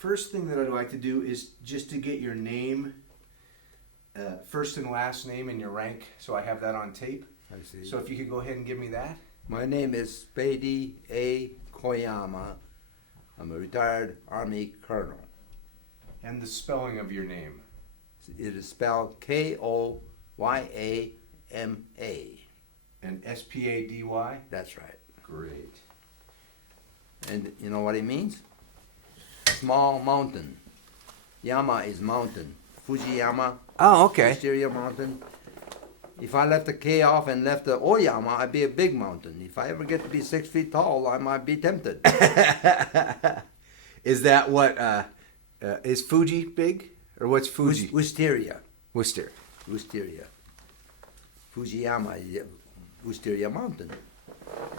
first thing that I'd like to do is just to get your name, first and last name and your rank, so I have that on tape. I see. So if you could go ahead and give me that. My name is Spady A. Koyama. I'm a retired Army colonel. And the spelling of your name. It is spelled Koyama. And Spady? That's right. Great. And you know what it means? Small mountain. Yama is mountain. Fujiyama. Oh, okay. Exterior mountain. If I left the K off and left the Oyama, I'd be a big mountain. If I ever get to be 6 feet tall, I might be tempted. Is that what, is Fuji big? Or what's Fuji? Wisteria. Wisteria. Wisteria. Fujiyama is Wisteria mountain.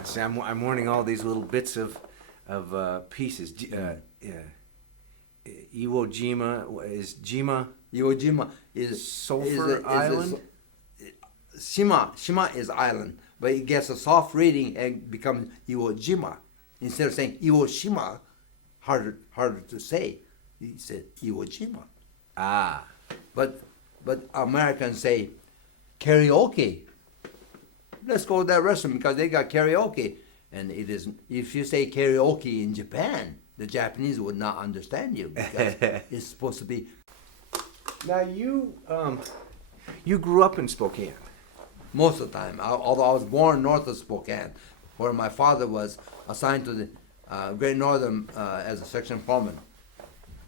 See, I'm learning all these little bits of pieces. Iwo Jima is Jima. Iwo Jima is Sulphur Island. Shima is island, but it gets a soft reading and becomes Iwo Jima. Instead of saying Iwo Shima, harder to say. He said Iwo Jima. Ah, but Americans say karaoke. Let's go to that restaurant because they got karaoke. And it is, if you say karaoke in Japan, the Japanese would not understand you because it's supposed to be. Now you grew up in Spokane. Most of the time, although I was born north of Spokane, where my father was assigned to the Great Northern as a section foreman.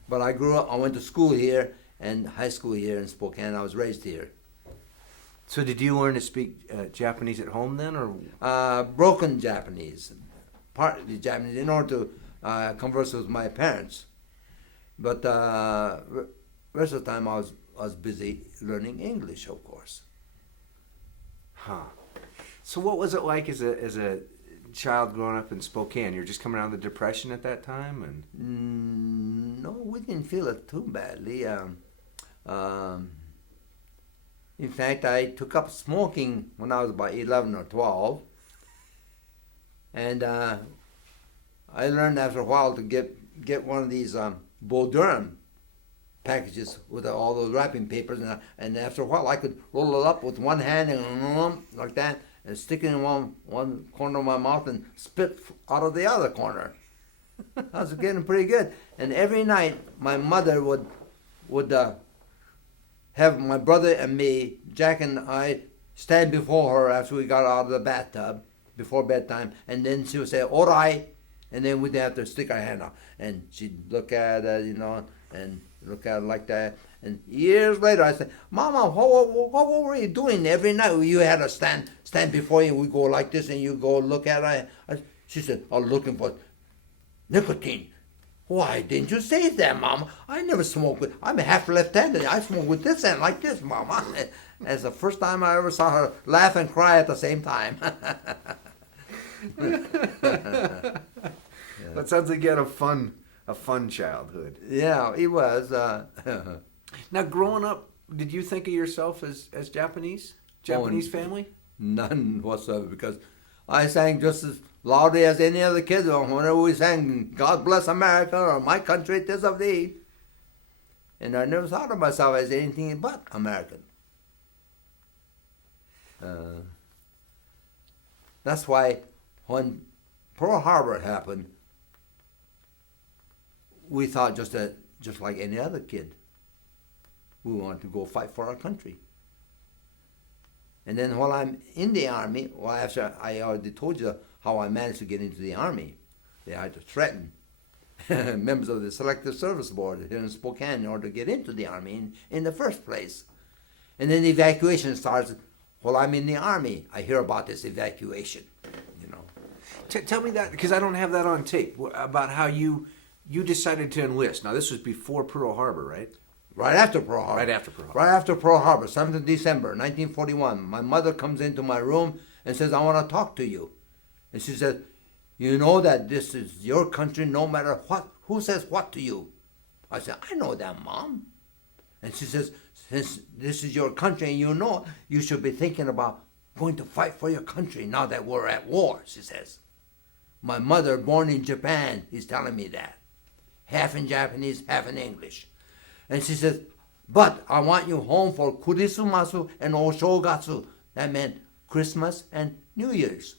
But I grew up, I went to school here and high school here in Spokane. I was raised here. So did you learn to speak Japanese at home then, or? Broken Japanese, partly Japanese, in order to converse with my parents. But rest of the time I was busy learning English, of course. Huh. So what was it like as a child growing up in Spokane? You're just coming out of the Depression at that time, and no, we didn't feel it too badly. In fact, I took up smoking when I was about 11 or 12, and I learned after a while to get one of these Bull Durham packages with all those wrapping papers, and after a while I could roll it up with one hand and like that, and stick it in one corner of my mouth and spit out of the other corner. I was getting pretty good, and every night my mother would have my brother and me, Jack and I, stand before her after we got out of the bathtub before bedtime, and then she would say, "All right," and then we'd have to stick our hand out, and she'd look at it, and look at it like that. And years later, I said, "Mama, what were you doing every night? You had to stand before you. We go like this, and you go look at it." She said, "I'm looking for nicotine." "Why didn't you say that, Mama? I never smoke with. I'm half left-handed. I smoke with this hand like this, Mama." That's the first time I ever saw her laugh and cry at the same time. That sounds like you had a fun childhood. Yeah, it was. Now, growing up, did you think of yourself as Japanese family? None whatsoever, because I sang just as loudly as any other kid whenever we sang "God Bless America" or "My Country 'Tis of Thee," and I never thought of myself as anything but American. That's why when Pearl Harbor happened, we thought just like any other kid, we wanted to go fight for our country. And then while I'm in the Army, after I already told you how I managed to get into the Army, they had to threaten members of the Selective Service Board here in Spokane in order to get into the Army in the first place. And then the evacuation starts. While I'm in the Army, I hear about this evacuation, Tell me that, because I don't have that on tape, about how you decided to enlist. Now, this was before Pearl Harbor, right? Right after Pearl Harbor. Right after Pearl Harbor. Right after Pearl Harbor, 7th of December, 1941. My mother comes into my room and says, "I want to talk to you." And she said, "You know that this is your country no matter what. Who says what to you?" I said, "I know that, Mom." And she says, "Since this is your country and you know, you should be thinking about going to fight for your country now that we're at war," she says. My mother, born in Japan, is telling me that. half in Japanese, half in English. And she says, but I want you home for Kurisumasu and Oshogatsu. That meant Christmas and New Year's.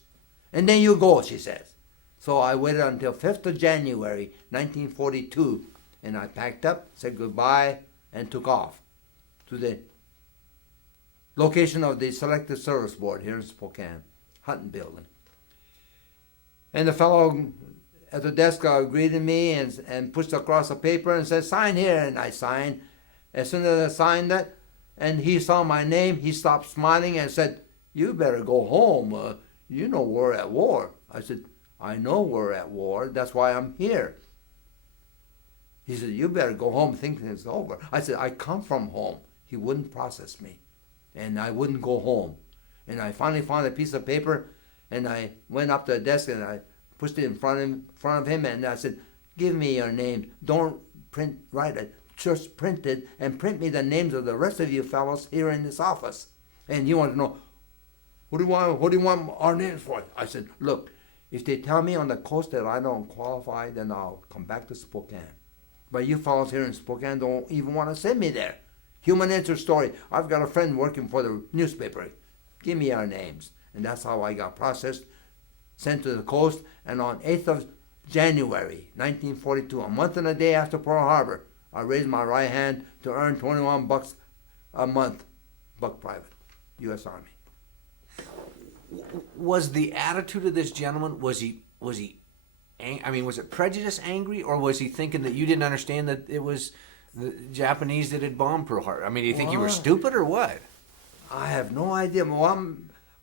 And then you go, she says. So I waited until 5th of January, 1942, and I packed up, said goodbye, and took off to the location of the Selective Service Board here in Spokane, Hutton Building. And the fellow at the desk greeted me and pushed across a paper and said, sign here, and I signed. As soon as I signed that, and he saw my name, he stopped smiling and said, you better go home. You know we're at war. I said, I know we're at war. That's why I'm here. He said, you better go home thinking it's over. I said, I come from home. He wouldn't process me, and I wouldn't go home. And I finally found a piece of paper, and I went up to the desk, and I pushed it in front of him, and I said, give me your name. Don't write it. Just print it, and print me the names of the rest of you fellows here in this office. And you want to know, what do you want our names for? I said, look, if they tell me on the coast that I don't qualify, then I'll come back to Spokane. But you fellows here in Spokane don't even want to send me there. Human interest story. I've got a friend working for the newspaper. Give me our names. And that's how I got processed, sent to the coast. And on 8th of January, 1942, a month and a day after Pearl Harbor, I raised my right hand to earn $21 a month, buck private, U.S. Army. Was the attitude of this gentleman, was it prejudice, angry, or was he thinking that you didn't understand that it was the Japanese that had bombed Pearl Harbor? I mean, do you think you were stupid or what? I have no idea. Well,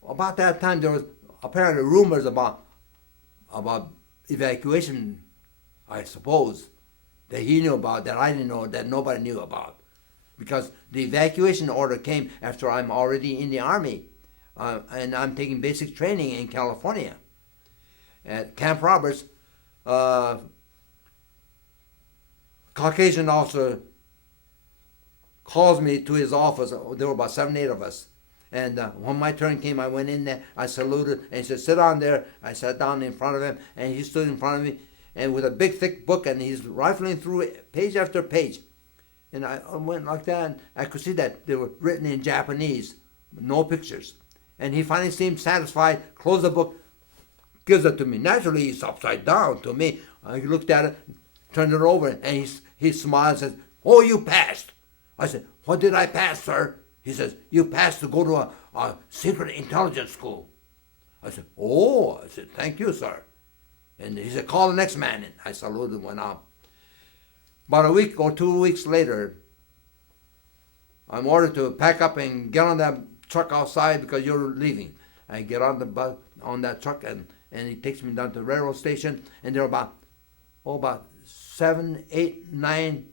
about that time, there was apparently rumors about evacuation, I suppose, that he knew about, that I didn't know, that nobody knew about. Because the evacuation order came after I'm already in the Army, and I'm taking basic training in California. At Camp Roberts, Caucasian officer calls me to his office. There were about 7, 8 of us. And when my turn came, I went in there, I saluted, and he said, sit down there. I sat down in front of him, and he stood in front of me, and with a big, thick book, and he's rifling through it, page after page. And I went like that, and I could see that they were written in Japanese, no pictures. And he finally seemed satisfied, closed the book, gives it to me. Naturally, it's upside down to me. I looked at it, turned it over, and he smiled and says, oh, you passed. I said, what did I pass, sir? He says, you passed to go to a secret intelligence school. I said, oh. I said, thank you, sir. And he said, call the next man in. I saluted and went out. About a week or 2 weeks later, I'm ordered to pack up and get on that truck outside because you're leaving. I get on the bus, on that truck, and he takes me down to the railroad station, and there are about 7, 8, 9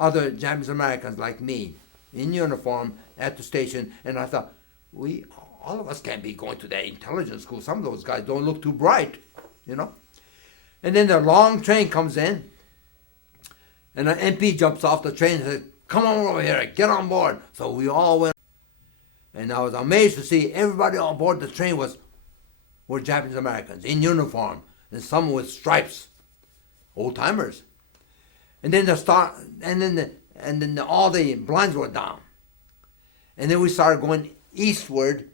other Japanese Americans like me in uniform at the station, and I thought, all of us can't be going to that intelligence school. Some of those guys don't look too bright, you know. And then the long train comes in, and an MP jumps off the train and says, come on over here, get on board. So we all went, and I was amazed to see everybody on board the train were Japanese Americans in uniform, and some with stripes, old timers. And then all the blinds were down, and then we started going eastward,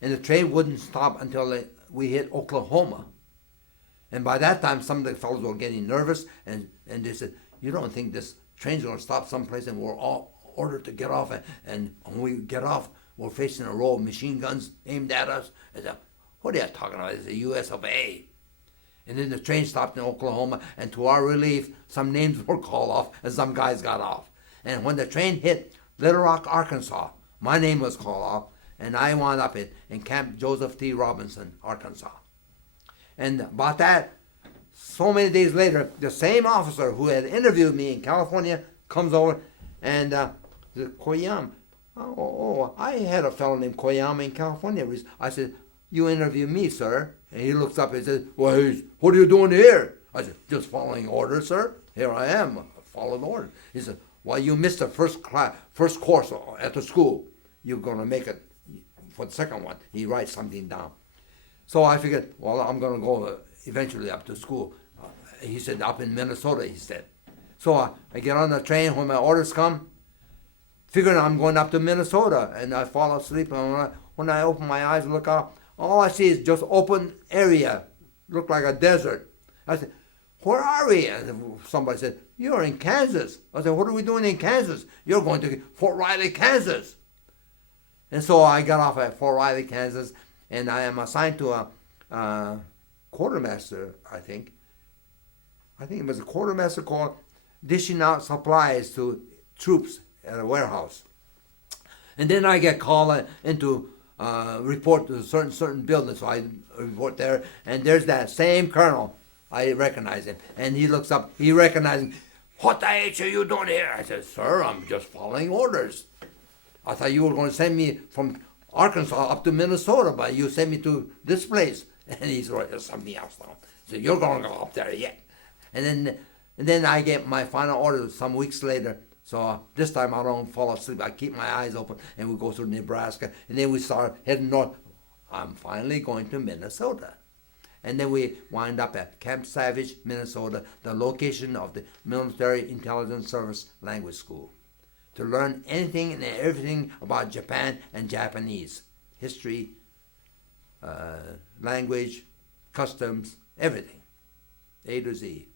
and the train wouldn't stop until we hit Oklahoma. And by that time, some of the fellows were getting nervous, and they said, you don't think this train's going to stop someplace? And we're all ordered to get off, and when we get off, we're facing a row of machine guns aimed at us. I said, what are you talking about? It's the U.S. of A. And then the train stopped in Oklahoma, and to our relief, some names were called off, and some guys got off. And when the train hit Little Rock, Arkansas, my name was called off, and I wound up in Camp Joseph T. Robinson, Arkansas. And about that, so many days later, the same officer who had interviewed me in California comes over and says, Koyama, I had a fellow named Koyama in California. I said, you interviewed me, sir. And he looks up and says, well, what are you doing here? I said, just following orders, sir. Here I am, following orders. He said, well, you missed the first course at the school. You're going to make it for the second one. He writes something down. So I figured, well, I'm going to go eventually up to school he said, up in Minnesota, he said. So I get on the train when my orders come, figuring I'm going up to Minnesota, and I fall asleep. And when I open my eyes and look out, all I see is just open area, look like a desert. I said, where are we? And somebody said, you're in Kansas. I said, what are we doing in Kansas? You're going to Fort Riley, Kansas. And so I got off at Fort Riley, Kansas, and I am assigned to a quartermaster, I think. I think it was a quartermaster called dishing out supplies to troops at a warehouse. And then I get called into report to certain buildings. So I report there, and there's that same colonel. I recognize him. And he looks up, he recognizes me. What the H are you doing here? I said, sir, I'm just following orders. I thought you were going to send me from Arkansas up to Minnesota, but you sent me to this place. And he said, there's something else now. He said, you're going to go up there yet. And then I get my final order some weeks later. So this time I don't fall asleep. I keep my eyes open, and we go through Nebraska. And then we start heading north. I'm finally going to Minnesota. And then we wind up at Camp Savage, Minnesota, the location of the Military Intelligence Service Language School, to learn anything and everything about Japan and Japanese history, language, customs, everything, A to Z.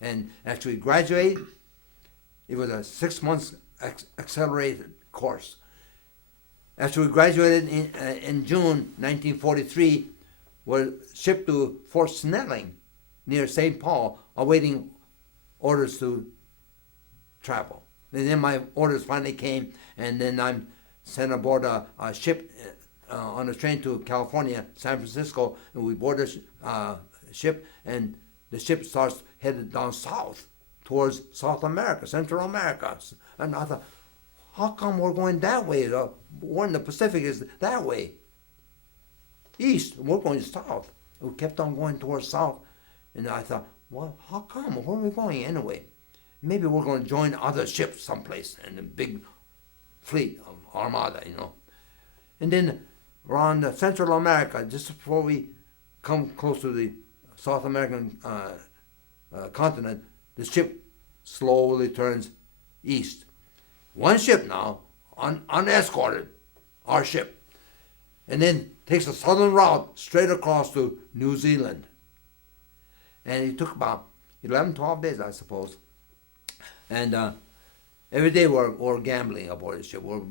And after we graduate, it was a 6 months accelerated course. After we graduated in June 1943, were shipped to Fort Snelling near St. Paul, awaiting orders to travel. And then my orders finally came, and then I'm sent aboard a ship on a train to California, San Francisco, and we board the ship, and the ship starts headed down south towards South America, Central America. And I thought, how come we're going that way? We're in the Pacific is that way. East, we're going south. We kept on going towards south, and I thought, well, how come? Where are we going anyway? Maybe we're going to join other ships someplace in a big fleet of armada, you know. And then around Central America, just before we come close to the South American continent, the ship slowly turns east. One ship now, unescorted, our ship, and then takes a southern route straight across to New Zealand. And it took about 11, 12 days, I suppose. And every day we're gambling aboard the ship. We're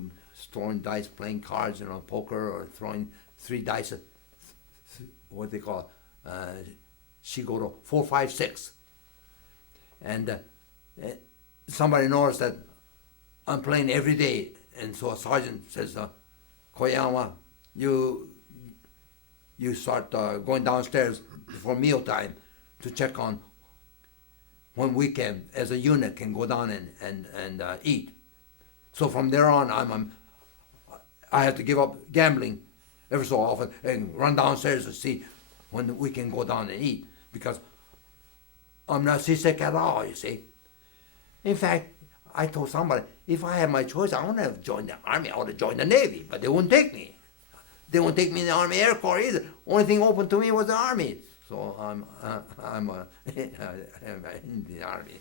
throwing dice, playing cards, you know, poker, or throwing 3 dice at what they call Shigoto, 4, 5, 6. And somebody noticed that I'm playing every day. And so a sergeant says, Koyama, you start going downstairs before mealtime to check on when we can, as a unit, can go down and eat. So from there on, I have to give up gambling every so often and run downstairs to see when we can go down and eat, because I'm not seasick at all, you see. In fact, I told somebody, if I had my choice, I wouldn't have joined the Army. I would have joined the Navy, but they wouldn't take me. They wouldn't take me in the Army Air Corps either. Only thing open to me was the Army. So I'm in the Army.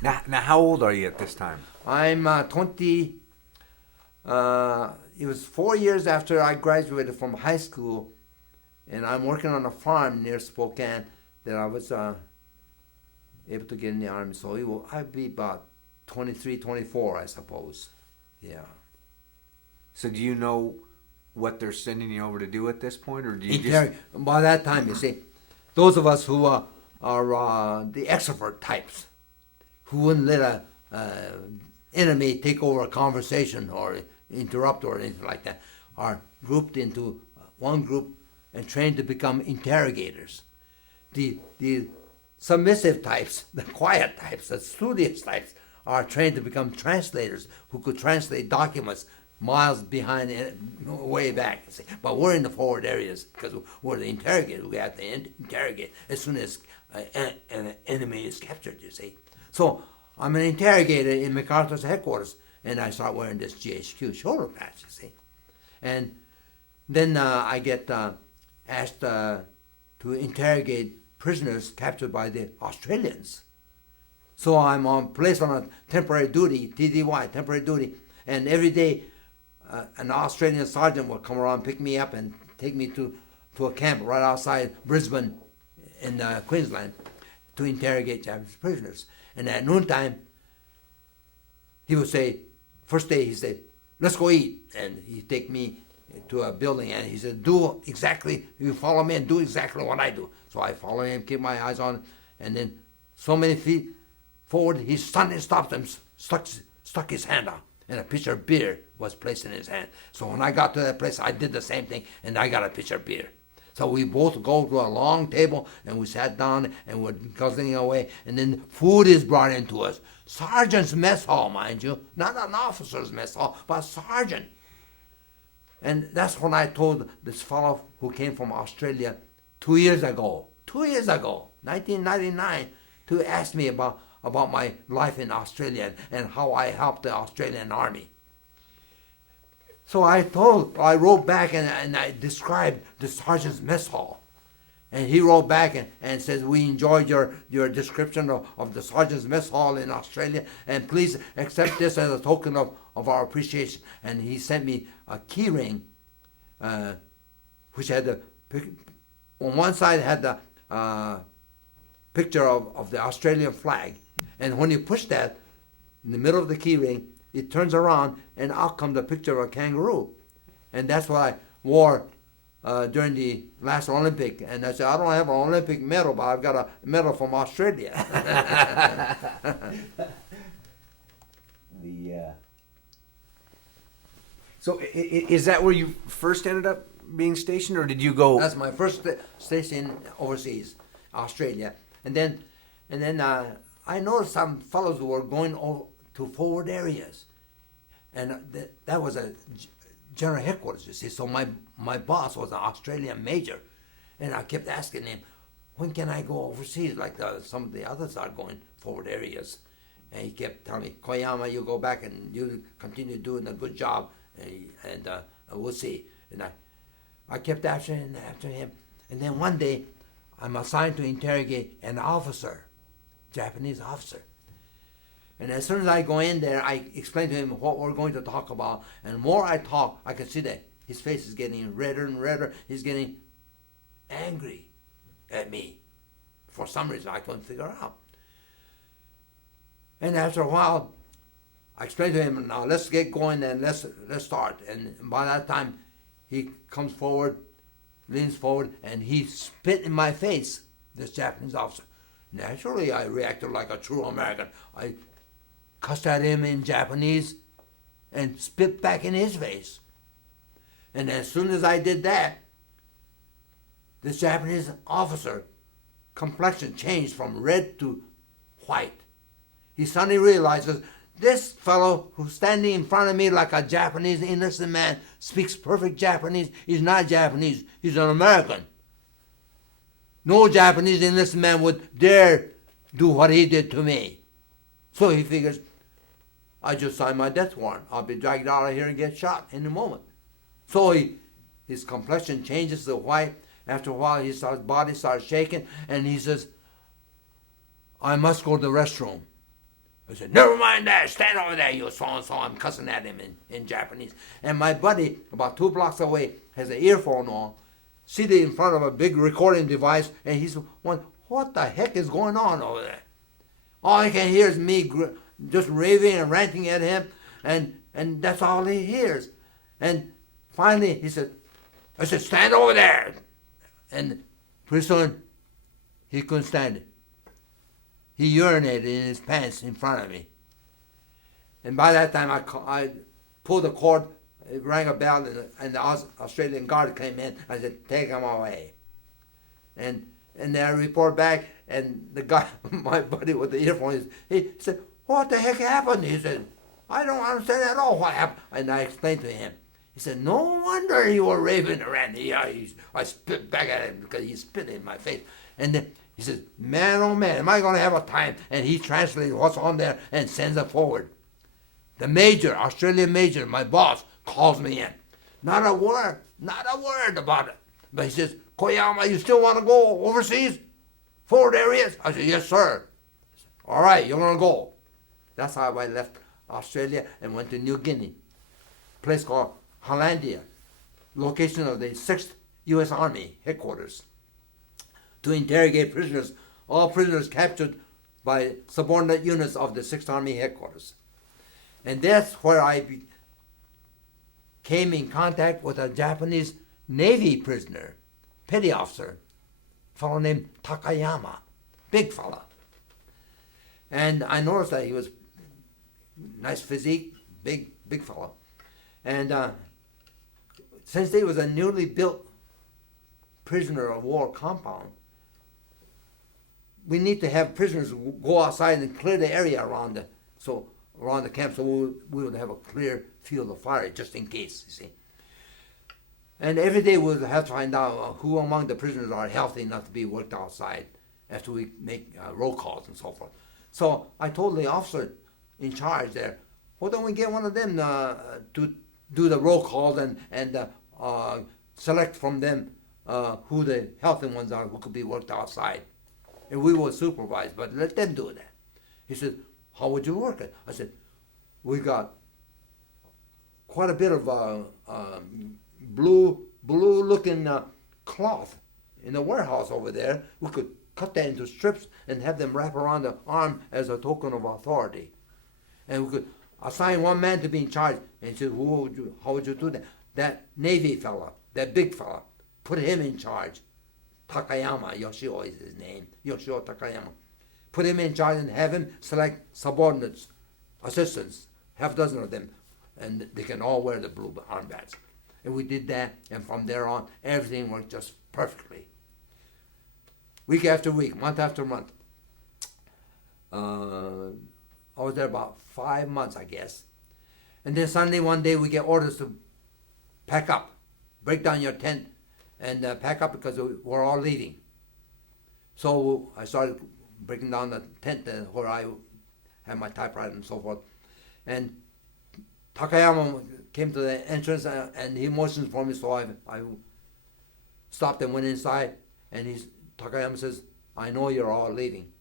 Now, how old are you at this time? I'm 20. It was 4 years after I graduated from high school, and I'm working on a farm near Spokane that I was able to get in the Army. So I'd be about 23, 24, I suppose. Yeah. So do you know what they're sending you over to do at this point, or do you just... By that time, you see, those of us who are the extrovert types, who wouldn't let a enemy take over a conversation or interrupt or anything like that, are grouped into one group and trained to become interrogators. The submissive types, the quiet types, the studious types, are trained to become translators who could translate documents miles behind, way back. You see. But we're in the forward areas because we're the interrogators. We have to interrogate as soon as an enemy is captured, you see. So I'm an interrogator in MacArthur's headquarters, and I start wearing this GHQ shoulder patch, you see. And then I get asked to interrogate prisoners captured by the Australians. So I'm placed on a temporary duty, TDY, temporary duty, and every day an Australian sergeant will come around, pick me up, and take me to a camp right outside Brisbane in Queensland to interrogate Japanese prisoners. And at noontime, he would say, first day he said, let's go eat. And he'd take me to a building and he said, you follow me and do exactly what I do. So I follow him, keep my eyes on him, and then so many feet forward, he suddenly stopped and stuck his hand out, and a pitcher of beer was placed in his hand. So when I got to that place, I did the same thing, and I got a pitcher of beer. So we both go to a long table, and we sat down, and we're guzzling away, and then food is brought into us. Sergeant's mess hall, mind you, not an officer's mess hall, but a sergeant. And that's when I told this fellow who came from Australia 2 years ago, 1999, to ask me about my life in Australia and how I helped the Australian Army. So I wrote back and I described the sergeant's mess hall. And he wrote back and says, we enjoyed your description of the sergeant's mess hall in Australia, and please accept this as a token of our appreciation. And he sent me a key ring, which had on one side had the picture of the Australian flag. And when you push that, in the middle of the key ring, it turns around and out comes the picture of a kangaroo. And that's what I wore during the last Olympic. And I said, I don't have an Olympic medal, but I've got a medal from Australia. So is that where you first ended up being stationed, or did you go? That's my first station overseas, Australia. And then I noticed some fellows were going over to forward areas. And that was a general headquarters, you see. So my boss was an Australian major. And I kept asking him, when can I go overseas like some of the others are going forward areas? And he kept telling me, Koyama, you go back and you continue doing a good job, and we'll see. And I kept after him. And then one day, I'm assigned to interrogate an officer, Japanese officer. And as soon as I go in there, I explain to him what we're going to talk about. And the more I talk, I can see that his face is getting redder and redder. He's getting angry at me for some reason I couldn't figure out. And after a while, I explained to him, now let's get going and let's start. And by that time, he comes forward, leans forward, and he spit in my face, this Japanese officer. Naturally, I reacted like a true American. I cussed at him in Japanese and spit back in his face. And as soon as I did that, this Japanese officer complexion changed from red to white. He suddenly realizes this fellow who's standing in front of me like a Japanese innocent man speaks perfect Japanese. He's not Japanese. He's an American. No Japanese innocent man would dare do what he did to me. So he figures, I just signed my death warrant. I'll be dragged out of here and get shot in a moment. So his complexion changes to white. After a while, his body starts shaking, and he says, I must go to the restroom. I said, never mind that. Stand over there, you so-and-so. I'm cussing at him in Japanese. And my buddy, about 2 blocks away, has an earphone on, seated in front of a big recording device, and he's wondering, what the heck is going on over there? All he can hear is me just raving and ranting at him, and that's all he hears. And finally, I said, stand over there. And pretty soon, he couldn't stand it. He urinated in his pants in front of me. And by that time, I pulled the cord, it rang a bell, and the Australian guard came in. I said, take him away. And then I report back, and the guy, my buddy with the earphones, he said, what the heck happened? He said, I don't understand at all what happened. And I explained to him. He said, no wonder you were raving around. I spit back at him because he spit in my face. And then he says, man, oh man, am I going to have a time? And he translates what's on there and sends it forward. The major, Australian major, my boss, calls me in. Not a word about it. But he says, Koyama, you still want to go overseas? Forward areas? I said, yes, sir. All right, you're going to go. That's how I left Australia and went to New Guinea, a place called Hollandia, location of the 6th U.S. Army headquarters, to interrogate prisoners, all prisoners captured by subordinate units of the 6th Army headquarters. And that's where I came in contact with a Japanese Navy prisoner, petty officer, a fellow named Takayama, big fella. And I noticed that he was nice physique, big fellow. And since he was a newly built prisoner of war compound, we need to have prisoners go outside and clear the area around the camp, so we would have a clear field of fire just in case, you see. And every day we would have to find out who among the prisoners are healthy enough to be worked outside after we make roll calls and so forth. So I told the officer in charge there, why don't we get one of them to do the roll calls and select from them who the healthy ones are who could be worked outside. And we will supervise, but let them do that. He said, how would you work it? I said, we got quite a bit of blue-looking cloth in the warehouse over there. We could cut that into strips and have them wrap around the arm as a token of authority. And we could assign one man to be in charge. And he said, how would you do that? That Navy fella, that big fella, put him in charge. Takayama, Yoshio is his name, Yoshio Takayama. Put him in charge and have him select subordinates, assistants, half a dozen of them, and they can all wear the blue armbands. And we did that, and from there on, everything worked just perfectly. Week after week, month after month. I was there about 5 months, I guess. And then suddenly one day we get orders to pack up, break down your tent, and pack up because we're all leaving. So I started breaking down the tent where I had my typewriter and so forth. And Takayama came to the entrance and he motioned for me, so I stopped and went inside. And Takayama says, I know you're all leaving,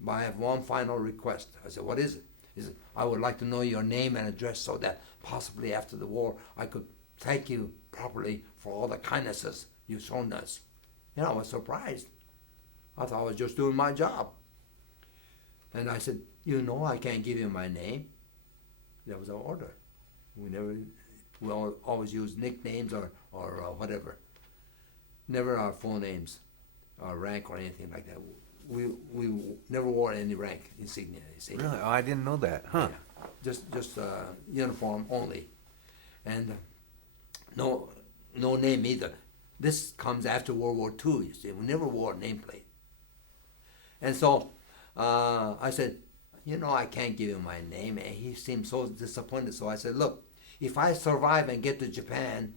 but I have one final request. I said, what is it? He said, I would like to know your name and address so that possibly after the war I could thank you properly for all the kindnesses you've shown us. And I was surprised. I thought I was just doing my job. And I said, you know I can't give you my name. That was our order. We always use nicknames or whatever. Never our full names, our rank or anything like that. We never wore any rank insignia, you see. Really? Oh, I didn't know that. Huh. Yeah. Just uniform only. And no name either. This comes after World War II, you see. We never wore a nameplate. And so I said, you know, I can't give you my name. And he seemed so disappointed. So I said, look, if I survive and get to Japan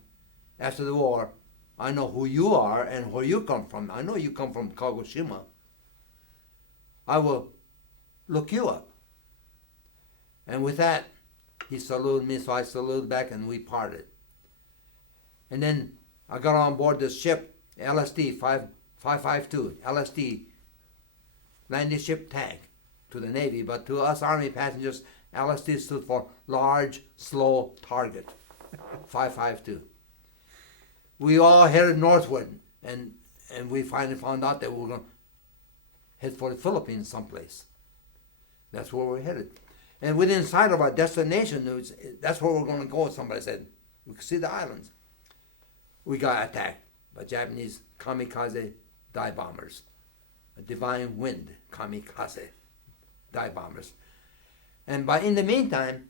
after the war, I know who you are and where you come from. I know you come from Kagoshima. I will look you up. And with that, he saluted me, so I saluted back, and we parted. And then I got on board this ship, LSD 552, LSD, landing ship tag to the Navy, but to us Army passengers, LSD stood for Large Slow Target, 552. We all headed northward, and we finally found out that we were going to head for the Philippines someplace. That's where we're headed. And within sight of our destination, that's where we're going to go, somebody said. We could see the islands. We got attacked by Japanese kamikaze dive bombers. A Divine Wind kamikaze dive bombers. And in the meantime,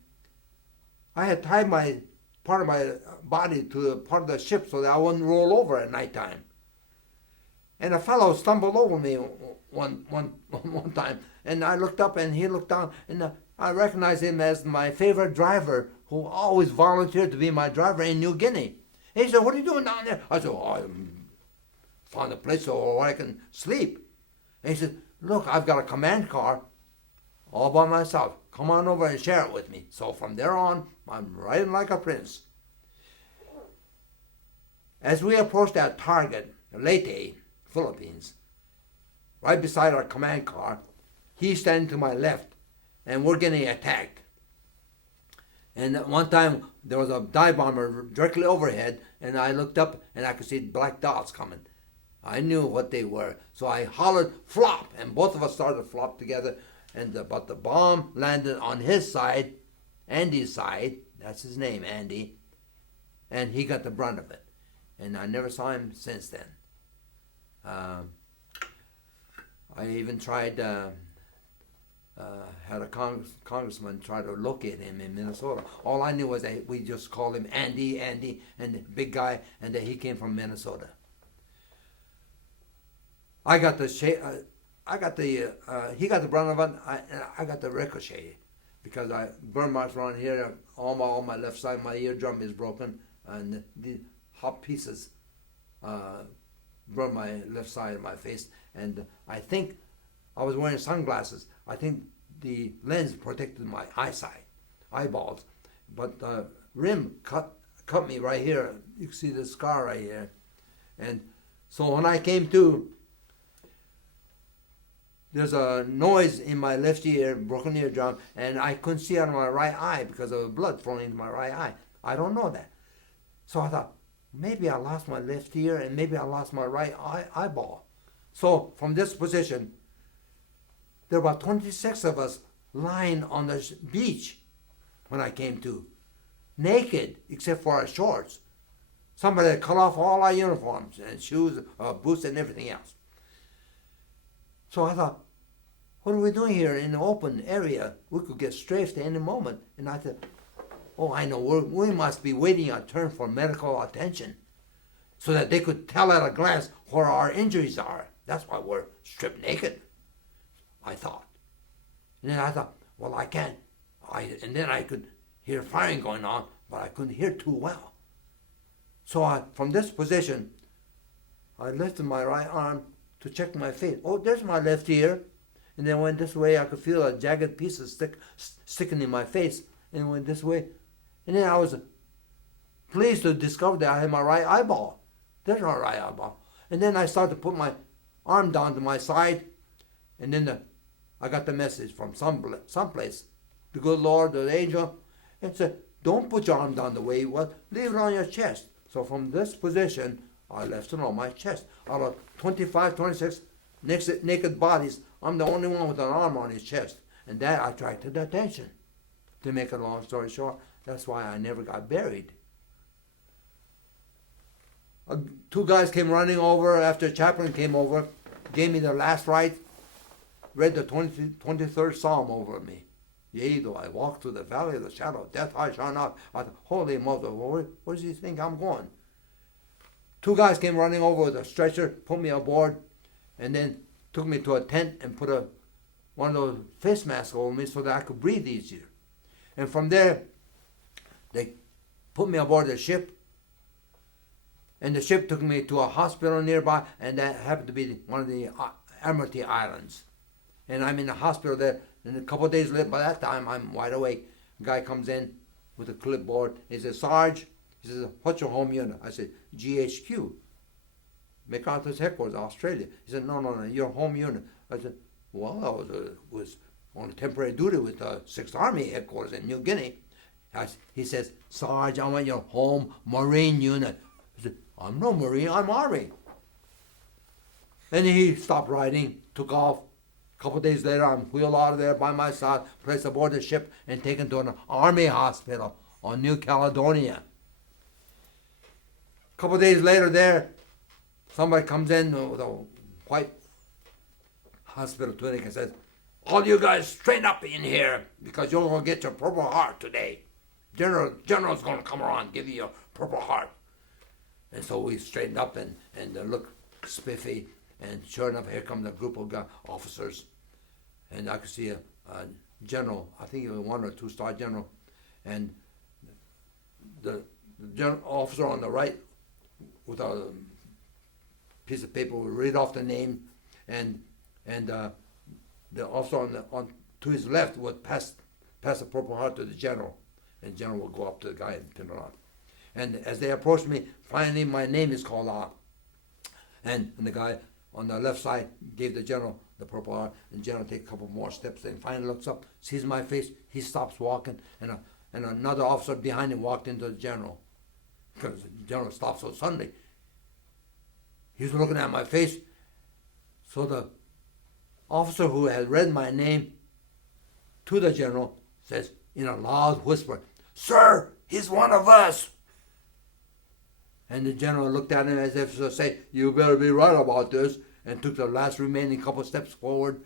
I had tied part of my body to a part of the ship so that I wouldn't roll over at nighttime. And a fellow stumbled over me one time, and I looked up and he looked down, and I recognized him as my favorite driver who always volunteered to be my driver in New Guinea. And he said, what are you doing down there? I said, I found a place where I can sleep. And he said, look, I've got a command car all by myself. Come on over and share it with me. So from there on, I'm riding like a prince. As we approached that target, Leyte, Philippines, right beside our command car. He's standing to my left, and we're getting attacked. And at one time, there was a dive bomber directly overhead, and I looked up, and I could see black dots coming. I knew what they were, so I hollered, "Flop!" And both of us started to flop together. But the bomb landed on his side, Andy's side. That's his name, Andy. And he got the brunt of it. And I never saw him since then. I even tried, had a congressman try to locate him in Minnesota. All I knew was that we just called him Andy, and the big guy, and that he came from Minnesota. He got the brunt of it. I got the ricochet because I burn marks around here. All my left side, my eardrum is broken, and the hot pieces burned my left side of my face. And I think I was wearing sunglasses. I think the lens protected my eyeballs, but the rim cut me right here. You can see the scar right here. And so when I came to, there's a noise in my left ear, broken eardrum, and I couldn't see out of my right eye because of the blood flowing into my right eye. I don't know that. So I thought, maybe I lost my left ear and maybe I lost my right eyeball. So from this position, there were about 26 of us lying on the beach when I came to, naked except for our shorts. Somebody had cut off all our uniforms and shoes, boots, and everything else. So I thought, what are we doing here in the open area? We could get strafed at any moment. And I thought, oh, I know, we must be waiting our turn for medical attention so that they could tell at a glance where our injuries are. That's why we're stripped naked, I thought. And then I thought, well, I can't. And then I could hear firing going on, but I couldn't hear too well. So from this position, I lifted my right arm to check my face. Oh, there's my left ear. And then went this way, I could feel a jagged piece of sticking in my face. And went this way. And then I was pleased to discover that I had my right eyeball. There's my right eyeball. And then I started to put my arm down to my side. And then I got the message from someplace. The good Lord, the angel, and said, don't put your arm down the way you was. Leave it on your chest. So from this position, I left it on my chest. Out of 25, 26 naked bodies, I'm the only one with an arm on his chest. And that attracted attention. To make a long story short, that's why I never got buried. Two guys came running over after a chaplain came over, gave me the last rite, read the 23rd Psalm over me. Yea, though I walk through the valley of the shadow of death, I shall not. I thought, holy mother, where does he think I'm going? Two guys came running over with a stretcher, put me aboard, and then took me to a tent and put one of those face masks over me so that I could breathe easier. And from there, they put me aboard the ship, and the ship took me to a hospital nearby, and that happened to be one of the Admiralty Islands. And I'm in the hospital there, and a couple of days later, by that time, I'm wide awake. A guy comes in with a clipboard. He says, Sarge, he says, what's your home unit? I said, GHQ. MacArthur's headquarters, Australia. He said, no, your home unit. I said, well, I was on temporary duty with the 6th Army headquarters in New Guinea. He says, Sarge, I want your home Marine unit. I said, I'm no Marine, I'm Army. And he stopped writing, took off. A couple of days later, I'm wheeled out of there by myself, placed aboard the ship, and taken to an Army hospital on New Caledonia. A couple of days later there, somebody comes in with a white hospital tunic and says, all you guys straighten up in here because you're going to get your Purple Heart today. General's going to come around and give you your Purple Heart. And so we straightened up and looked spiffy. And sure enough, here comes a group of officers. And I could see a general, I think he was 1 or 2 star general. And the general officer on the right with a piece of paper would read off the name, and the officer on to his left would pass the Purple Heart to the general, and the general would go up to the guy and pin it on. And as they approached me, finally my name is called out, and the guy, on the left side, gave the general the Purple Heart. The general take a couple more steps, then finally looks up, sees my face. He stops walking, and another officer behind him walked into the general, because the general stopped so suddenly. He was looking at my face. So the officer who had read my name to the general says in a loud whisper, "Sir, he's one of us." And the general looked at him as if to say, "You better be right about this," and took the last remaining couple steps forward,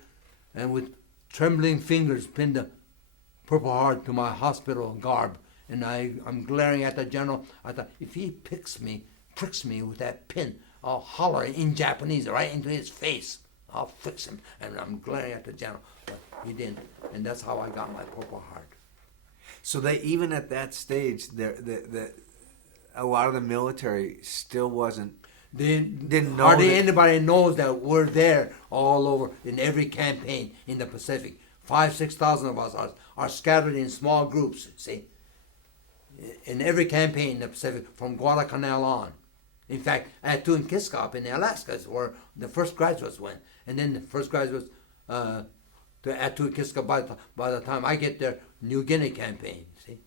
and with trembling fingers pinned the Purple Heart to my hospital garb. And I'm glaring at the general. I thought, if he pricks me with that pin, I'll holler in Japanese right into his face. I'll fix him. And I'm glaring at the general. But he didn't. And that's how I got my Purple Heart. So they, even at that stage, a lot of the military still wasn't, didn't know. Hardly anybody knows that we're there all over in every campaign in the Pacific. 5,000-6,000 of us are scattered in small groups, see, in every campaign in the Pacific from Guadalcanal on. In fact, at Tuskegee in Alaska is where the first graduates went. And then the first graduates at Tuskegee, by the time I get there, New Guinea campaign, see.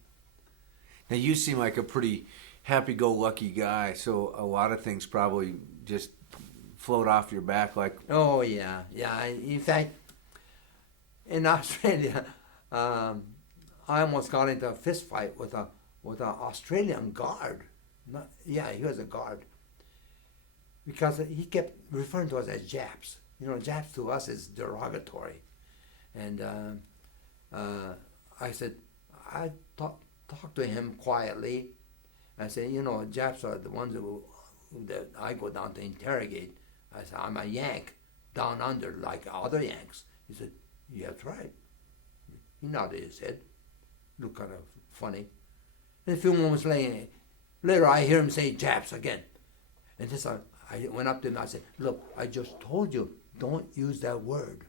Now you seem like a pretty happy-go-lucky guy, so a lot of things probably just float off your back like... Oh, yeah. In fact, in Australia, I almost got into a fist fight with an Australian guard. He was a guard. Because he kept referring to us as Japs. You know, Japs to us is derogatory. And I said, I talked to him quietly. I said, you know, Japs are the ones that I go down to interrogate. I said, I'm a Yank, down under like other Yanks. He said, yeah, that's right. He nodded his head. Looked kind of funny. And a few moments later, I hear him say Japs again. And this I went up to him and I said, look, I just told you, don't use that word.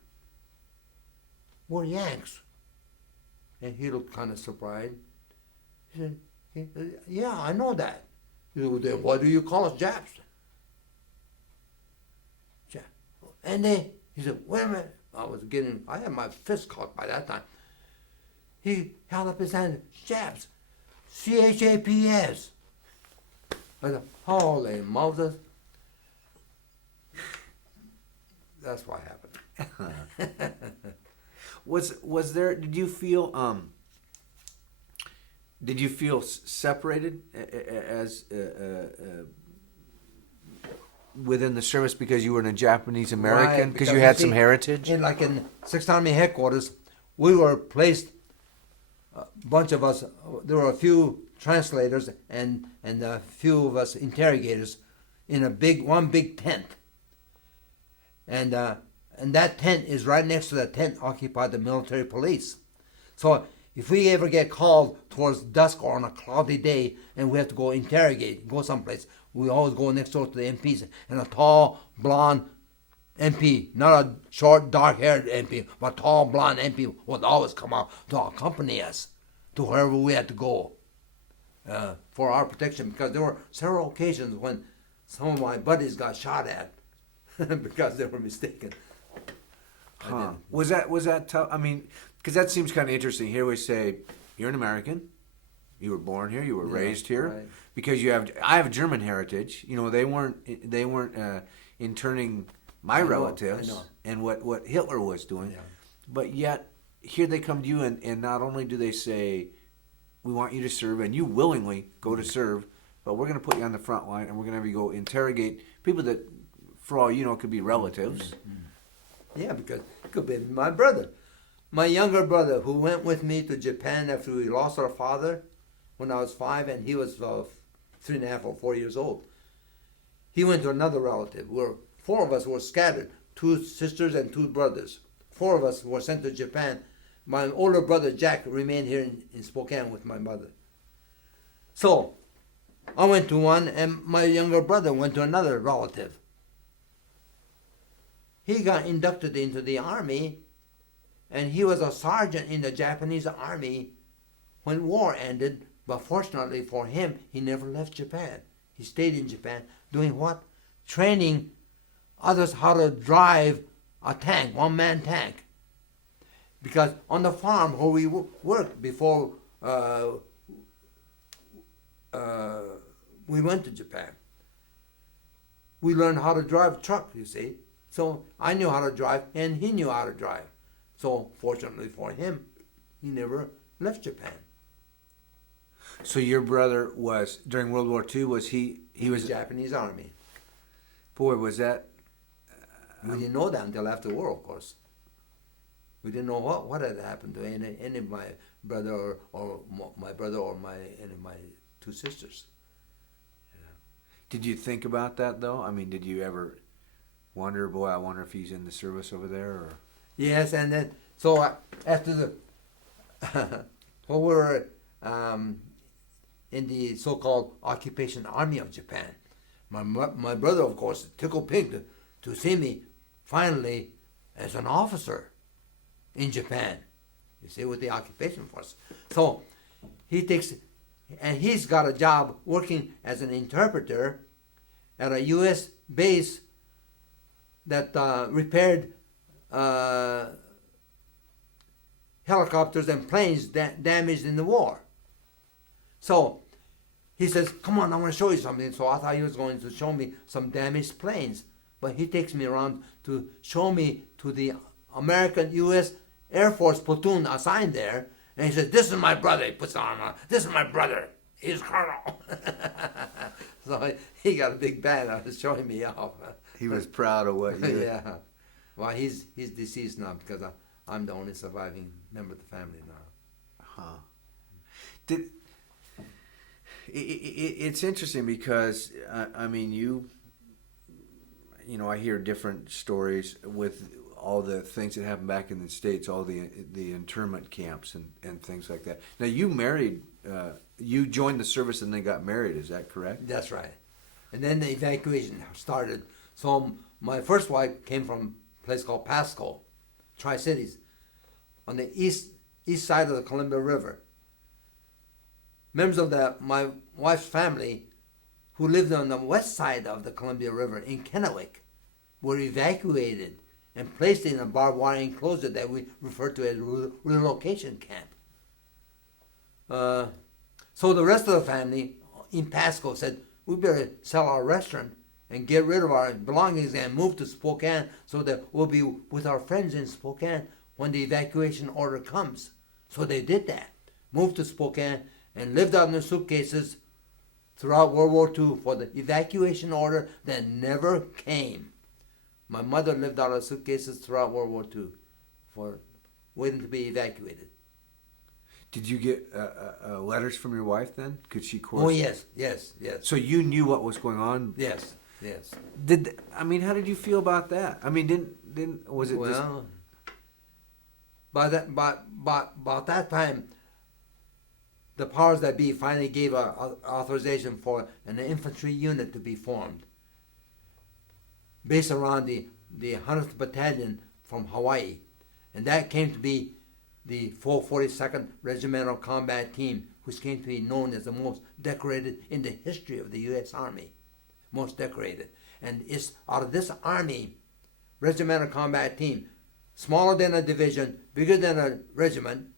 We're Yanks. And he looked kind of surprised. He said, yeah, I know that. He said, well, then why do you call us Japs? And then he said, wait a minute. I had my fist caught by that time. He held up his hand, Japs, C-H-A-P-S. I said, holy Moses. That's what happened. Was there? Did you feel separated as within the service because you were in a Japanese American, because you had some heritage? In 6th Army headquarters, we were placed, a bunch of us, there were a few translators and a few of us interrogators in one big tent. And that tent is right next to the tent occupied the military police. So if we ever get called towards dusk or on a cloudy day and we have to go interrogate, go someplace, we always go next door to the MPs. And a tall, blonde MP, not a short, dark-haired MP, but a tall, blonde MP would always come out to accompany us to wherever we had to go for our protection. Because there were several occasions when some of my buddies got shot at because they were mistaken. Huh. Was that tough? I mean, because that seems kind of interesting. Here we say, you're an American. You were born here. You were raised here. Right. Because I have a German heritage. You know, they weren't interning my relatives and what Hitler was doing. Yeah. But yet, here they come to you and not only do they say, we want you to serve, and you willingly go to serve, but we're going to put you on the front line and we're going to have you go interrogate people that, for all you know, could be relatives. Mm-hmm. Yeah, because it could be my brother. My younger brother, who went with me to Japan after we lost our father when I was 5 and he was 3.5 or 4 years old. He went to another relative. 4 of us were scattered, 2 sisters and 2 brothers. 4 of us were sent to Japan. My older brother, Jack, remained here in Spokane with my mother. So I went to one and my younger brother went to another relative. He got inducted into the army, and he was a sergeant in the Japanese army when war ended, but fortunately for him, he never left Japan. He stayed in Japan doing what? Training others how to drive a tank, one-man tank. Because on the farm where we worked before we went to Japan, we learned how to drive a truck, you see. So I knew how to drive, and he knew how to drive. So fortunately for him, he never left Japan. So your brother was, during World War II, was he was, Japanese Army. boy, was that, We didn't know that until after the war, of course. We didn't know what had happened to any of my brother or my brother or any of my two sisters. did you think about that though? I mean, did you ever wonder, boy, I wonder if he's in the service over there? Or Yes, and then so after the when we were in the so-called occupation army of Japan, my brother, of course, tickled pink to see me finally as an officer in Japan. You see, with the occupation force. So he's got a job working as an interpreter at a U.S. base that repaired helicopters and planes damaged in the war. So he says, come on, I want to show you something. So I thought he was going to show me some damaged planes. But he takes me around to show me to the American U.S. Air Force platoon assigned there. And he says, this is my brother. He puts the arm on. This is my brother. He's Colonel. So he got a big band out of showing me off. he was proud of what you... Yeah. Well, he's deceased now because I'm the only surviving member of the family now. Huh. It's interesting because, I mean, you know, I hear different stories with all the things that happened back in the States, all the internment camps and things like that. Now, you married, you joined the service and then got married, is that correct? That's right. And then the evacuation started. So my first wife came from a place called Pasco, Tri-Cities, on the east side of the Columbia River. Members of my wife's family who lived on the west side of the Columbia River in Kennewick were evacuated and placed in a barbed wire enclosure that we refer to as relocation camp. So the rest of the family in Pasco said, we better sell our restaurant and get rid of our belongings and move to Spokane so that we'll be with our friends in Spokane when the evacuation order comes. So they did that, moved to Spokane and lived out in their suitcases throughout World War II for the evacuation order that never came. My mother lived out of suitcases throughout World War II for waiting to be evacuated. Did you get letters from your wife then? Could she correspond? Oh, yes. So you knew what was going on? Yes. I mean, how did you feel about that? I mean, was it just... Well, by that time, the powers that be finally gave authorization for an infantry unit to be formed based around the 100th Battalion from Hawaii. And that came to be the 442nd Regimental Combat Team, which came to be known as the most decorated in the history of the U.S. Army. Most decorated. And it's out of this Army Regimental Combat Team, smaller than a division, bigger than a regiment,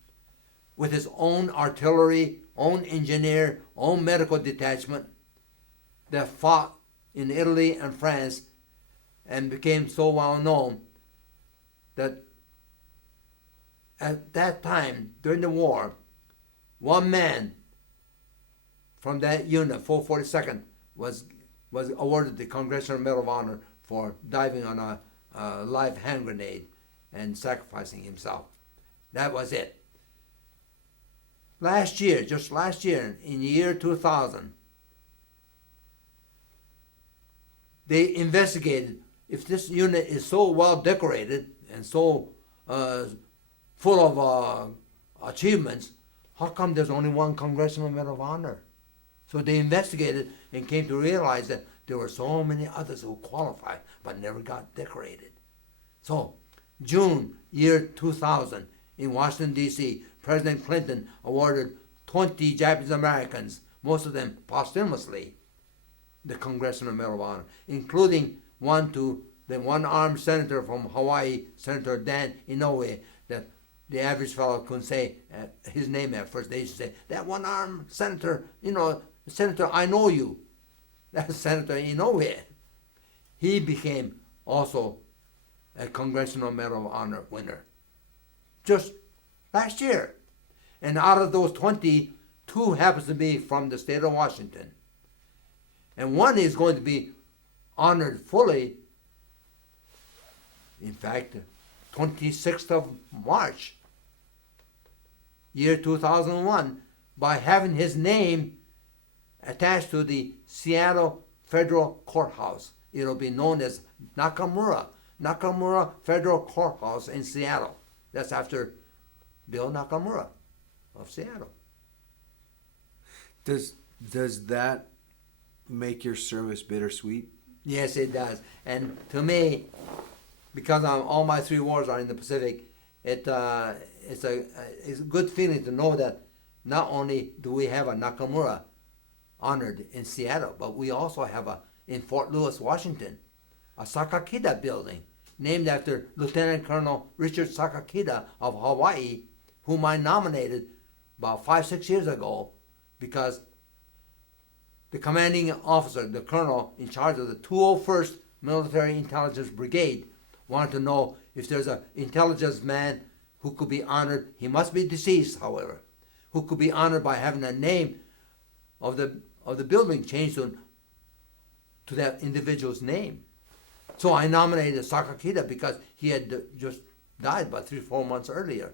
with its own artillery, own engineer, own medical detachment, that fought in Italy and France and became so well known that at that time, during the war, one man from that unit, 442nd, was awarded the Congressional Medal of Honor for diving on a live hand grenade and sacrificing himself. That was it. Just last year, in the year 2000, they investigated if this unit is so well decorated and so full of achievements, how come there's only one Congressional Medal of Honor? So they investigated and came to realize that there were so many others who qualified but never got decorated. So, June year 2000, in Washington, D.C., President Clinton awarded 20 Japanese Americans, most of them posthumously, the Congressional Medal of Honor, including one to the one-armed senator from Hawaii, Senator Dan Inoue, that the average fellow couldn't say his name at first. They used to say, that one-armed senator, Senator, I know you. That's Senator Inoue. He became also a Congressional Medal of Honor winner just last year. And out of those 20, 2 happens to be from the state of Washington. And 1 is going to be honored fully, in fact, 26th of March, year 2001, by having his name attached to the Seattle Federal Courthouse. It'll be known as Nakamura Federal Courthouse in Seattle. That's after Bill Nakamura of Seattle. Does that make your service bittersweet? Yes, it does. And to me, because all my 3 wars are in the Pacific, it's a good feeling to know that not only do we have a Nakamura honored in Seattle, but we also have in Fort Lewis, Washington, a Sakakida building named after Lieutenant Colonel Richard Sakakida of Hawaii, whom I nominated about 5-6 years ago because the commanding officer, the colonel in charge of the 201st Military Intelligence Brigade, wanted to know if there's an intelligence man who could be honored. He must be deceased, however, who could be honored by having the name of the building changed to that individual's name. So I nominated Sakakida because he had just died about 3-4 months earlier.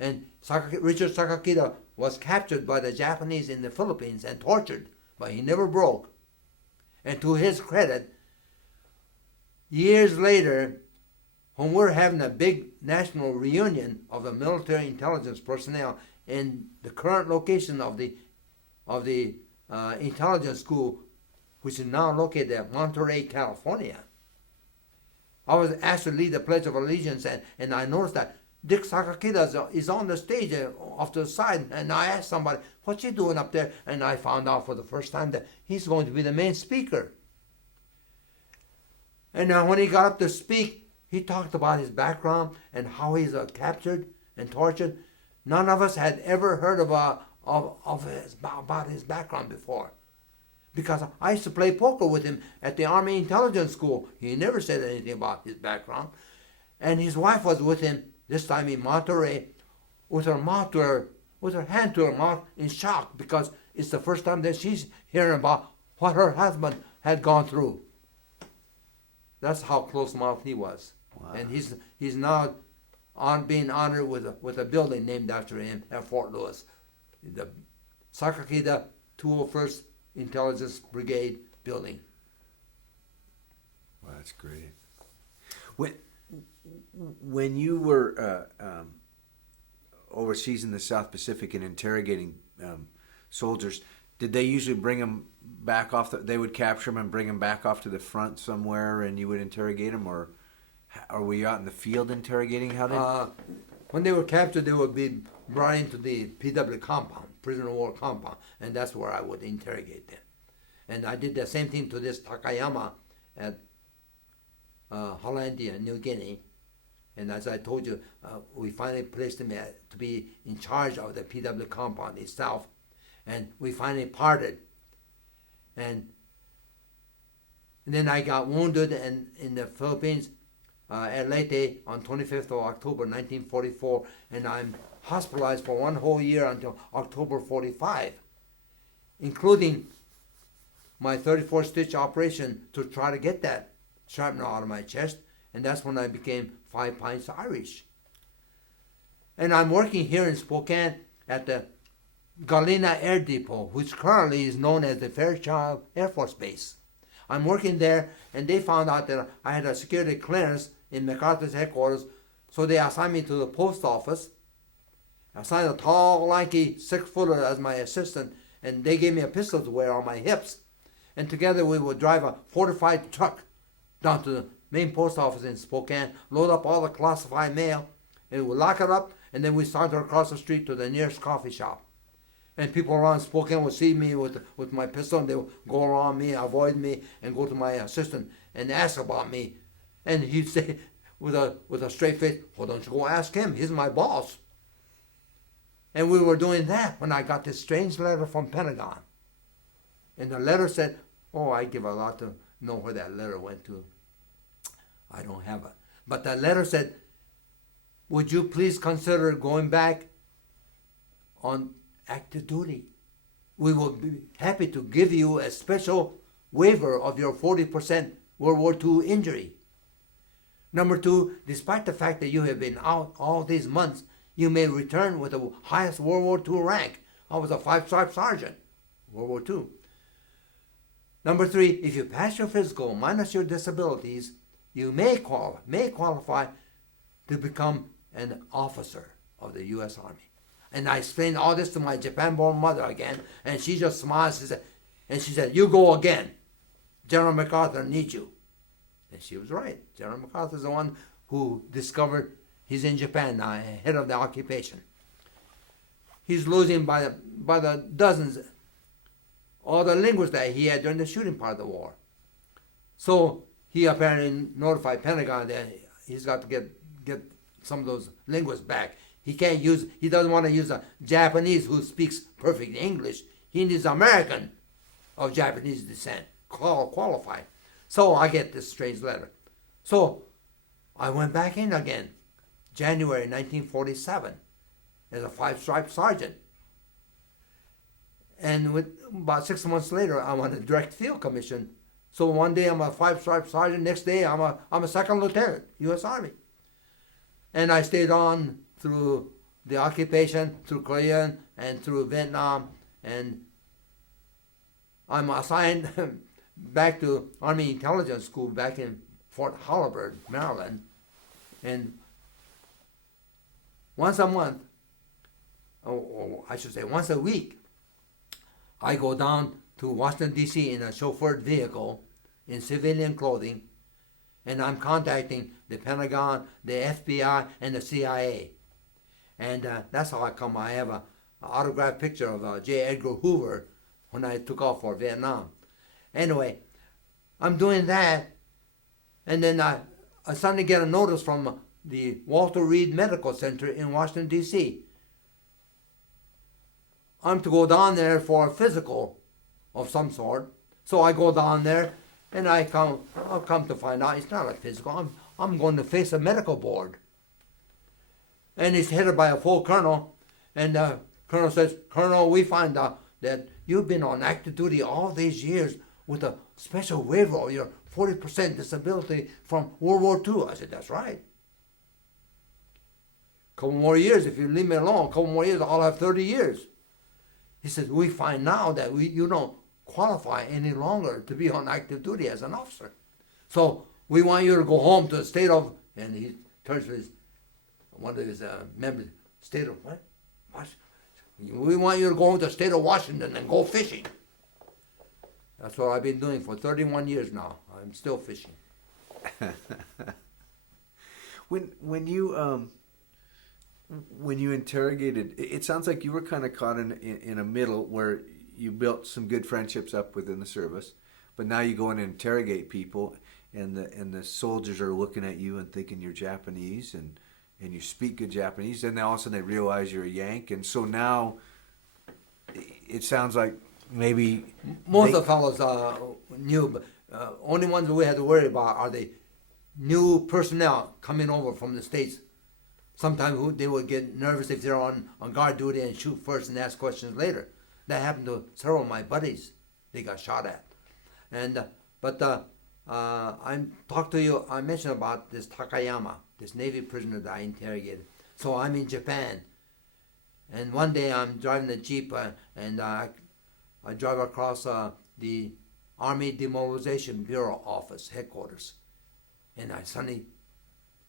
And Richard Sakakida was captured by the Japanese in the Philippines and tortured, but he never broke. And to his credit, years later, when we're having a big national reunion of the military intelligence personnel in the current location of the intelligence school, which is now located at Monterey, California, I was asked to lead the Pledge of Allegiance, and I noticed that Dick Sakakida is on the stage off to the side, and I asked somebody, what's he doing up there? And I found out for the first time that he's going to be the main speaker. And now when he got up to speak, he talked about his background and how he's captured and tortured. None of us had ever heard about his background before. Because I used to play poker with him at the Army Intelligence School. He never said anything about his background. And his wife was with him, this time in Monterey, with her hand to her mouth in shock because it's the first time that she's hearing about what her husband had gone through. That's how close-mouthed he was. Wow. And he's now being honored with a building named after him at Fort Lewis, the Sakakida 201st Intelligence Brigade building. Wow, that's great. When you were overseas in the South Pacific and interrogating soldiers, did they usually bring them back off? They would capture them and bring them back off to the front somewhere, and you would interrogate them, or were you out in the field interrogating? When they were captured, they would be brought into the PW compound, prisoner of war compound, and that's where I would interrogate them. And I did the same thing to this Takayama at Hollandia, New Guinea. And as I told you, we finally placed him to be in charge of the PW compound itself. And we finally parted. And then I got wounded in the Philippines at Leyte on 25th of October 1944. And I'm hospitalized for 1 whole year until October 45, including my 34-stitch operation to try to get that shrapnel out of my chest. And that's when I became 5 pints Irish. And I'm working here in Spokane at the Galena Air Depot, which currently is known as the Fairchild Air Force Base. I'm working there, and they found out that I had a security clearance in MacArthur's headquarters, so they assigned me to the post office. I assigned a tall, lanky 6-footer as my assistant, and they gave me a pistol to wear on my hips. And together we would drive a fortified truck down to the main post office in Spokane, load up all the classified mail, and we would lock it up, and then we saunter across the street to the nearest coffee shop. And people around Spokane would see me with my pistol, and they would go around me, avoid me, and go to my assistant and ask about me. And he'd say with a straight face, well, don't you go ask him. He's my boss. And we were doing that when I got this strange letter from Pentagon. And the letter said, oh, I give a lot to know where that letter went to. I don't have it. But the letter said, would you please consider going back on active duty? We will be happy to give you a special waiver of your 40% World War II injury. Number two, despite the fact that you have been out all these months, you may return with the highest World War II rank. I was a 5-stripe sergeant, World War II. Number three, if you pass your physical minus your disabilities, you may qualify to become an officer of the U.S. Army. And I explained all this to my Japan-born mother again, and she just smiled and she said, you go again. General MacArthur needs you. And she was right. General MacArthur is the one who discovered he's in Japan now, head of the occupation. He's losing by the dozens all the linguists that he had during the shooting part of the war. So he apparently notified Pentagon that he's got to get some of those linguists back. He doesn't want to use a Japanese who speaks perfect English. He needs an American of Japanese descent, qualified. So I get this strange letter. So I went back in again, January 1947, as a 5-stripe sergeant. And about 6 months later, I'm on a direct field commission. So one day I'm a 5-stripe sergeant, next day I'm a second lieutenant, U.S. Army. And I stayed on through the occupation, through Korea, and through Vietnam. And I'm assigned back to Army Intelligence School back in Fort Holabird, Maryland. And once a month, or I should say once a week, I go down to Washington, D.C. in a chauffeured vehicle in civilian clothing, and I'm contacting the Pentagon, the FBI, and the CIA. And that's how I come. I have an autographed picture of J. Edgar Hoover when I took off for Vietnam. Anyway, I'm doing that, and then I suddenly get a notice from the Walter Reed Medical Center in Washington, D.C. I'm to go down there for a physical of some sort. So I go down there, and I'll come to find out it's not a physical. I'm going to face a medical board. And it's headed by a full colonel, and the colonel says, Colonel, we find out that you've been on active duty all these years with a special waiver of your 40% disability from World War II. I said, that's right. A couple more years, if you leave me alone, a couple more years, I'll have 30 years. He says, we find now that you don't qualify any longer to be on active duty as an officer. So we want you to go home to the state of, and he turns to one of his members, state of what? We want you to go home to the state of Washington and go fishing. That's what I've been doing for 31 years now. I'm still fishing. When you interrogated, it sounds like you were kind of caught in a middle where you built some good friendships up within the service, but now you go in and interrogate people, and the soldiers are looking at you and thinking you're Japanese, and you speak good Japanese, and then all of a sudden they realize you're a Yank, and so now it sounds like maybe most of the fellows knew, but only ones we had to worry about are the new personnel coming over from the States. Sometimes they would get nervous if they're on guard duty and shoot first and ask questions later. That happened to several of my buddies. They got shot at. And I talked to you. I mentioned about this Takayama, this Navy prisoner that I interrogated. So I'm in Japan, and one day I'm driving the Jeep, and I drive across the Army Demobilization Bureau office headquarters, and I suddenly,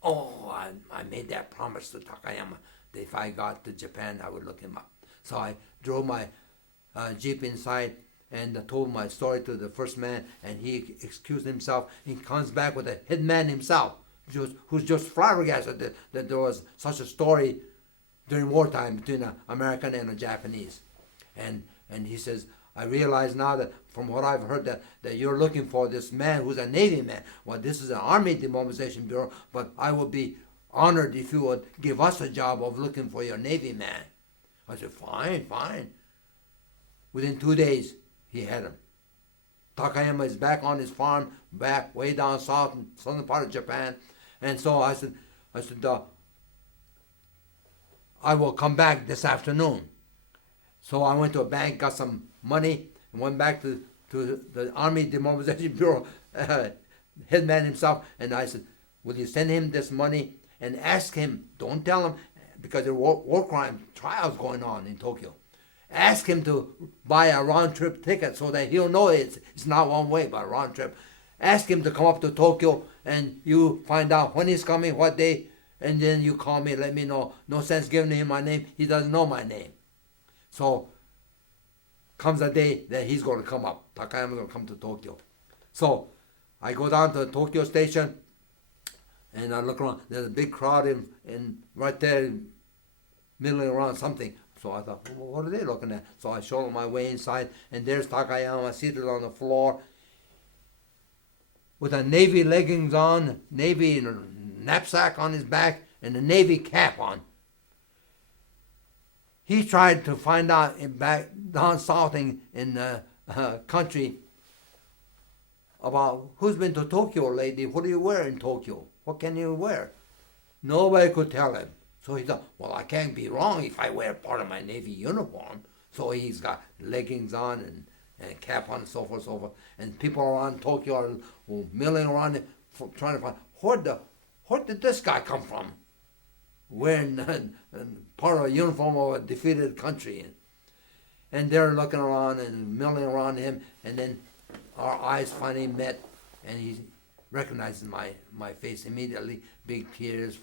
I made that promise to Takayama that if I got to Japan, I would look him up. So I drove my Jeep inside and told my story to the first man, and he excused himself. He comes back with the head man himself, who's just flabbergasted that there was such a story during wartime between an American and a Japanese. And he says, I realize now that from what I've heard that you're looking for this man who's a Navy man. Well, this is an Army Demobilization Bureau, but I would be honored if you would give us a job of looking for your Navy man. I said, fine, fine. Within 2 days, he had him. Takayama is back on his farm, back way down south in southern part of Japan. And so I said, I will come back this afternoon. So I went to a bank, got some money, and went back to the Army Demobilization Bureau headman himself, and I said, will you send him this money and ask him, don't tell him, because there are war crime trials going on in Tokyo. Ask him to buy a round-trip ticket so that he'll know it's not one way, but a round trip. Ask him to come up to Tokyo, and you find out when he's coming, what day, and then you call me, let me know. No sense giving him my name. He doesn't know my name. So comes a day that he's going to come up. Takayama's going to come to Tokyo. So I go down to the Tokyo station, and I look around. There's a big crowd in right there, milling around something. So I thought, well, what are they looking at? So I show them my way inside, and there's Takayama seated on the floor with a Navy leggings on, Navy knapsack on his back, and a Navy cap on. He tried to find out back down south in the country about who's been to Tokyo lately. What do you wear in Tokyo? What can you wear? Nobody could tell him. So he thought, well, I can't be wrong if I wear part of my Navy uniform. So he's got leggings on and cap on and so forth. And people around Tokyo are milling around trying to find, where did this guy come from? Wearing part of a uniform of a defeated country. And they're looking around and milling around him, and then our eyes finally met, and he recognizes my face immediately. Big tears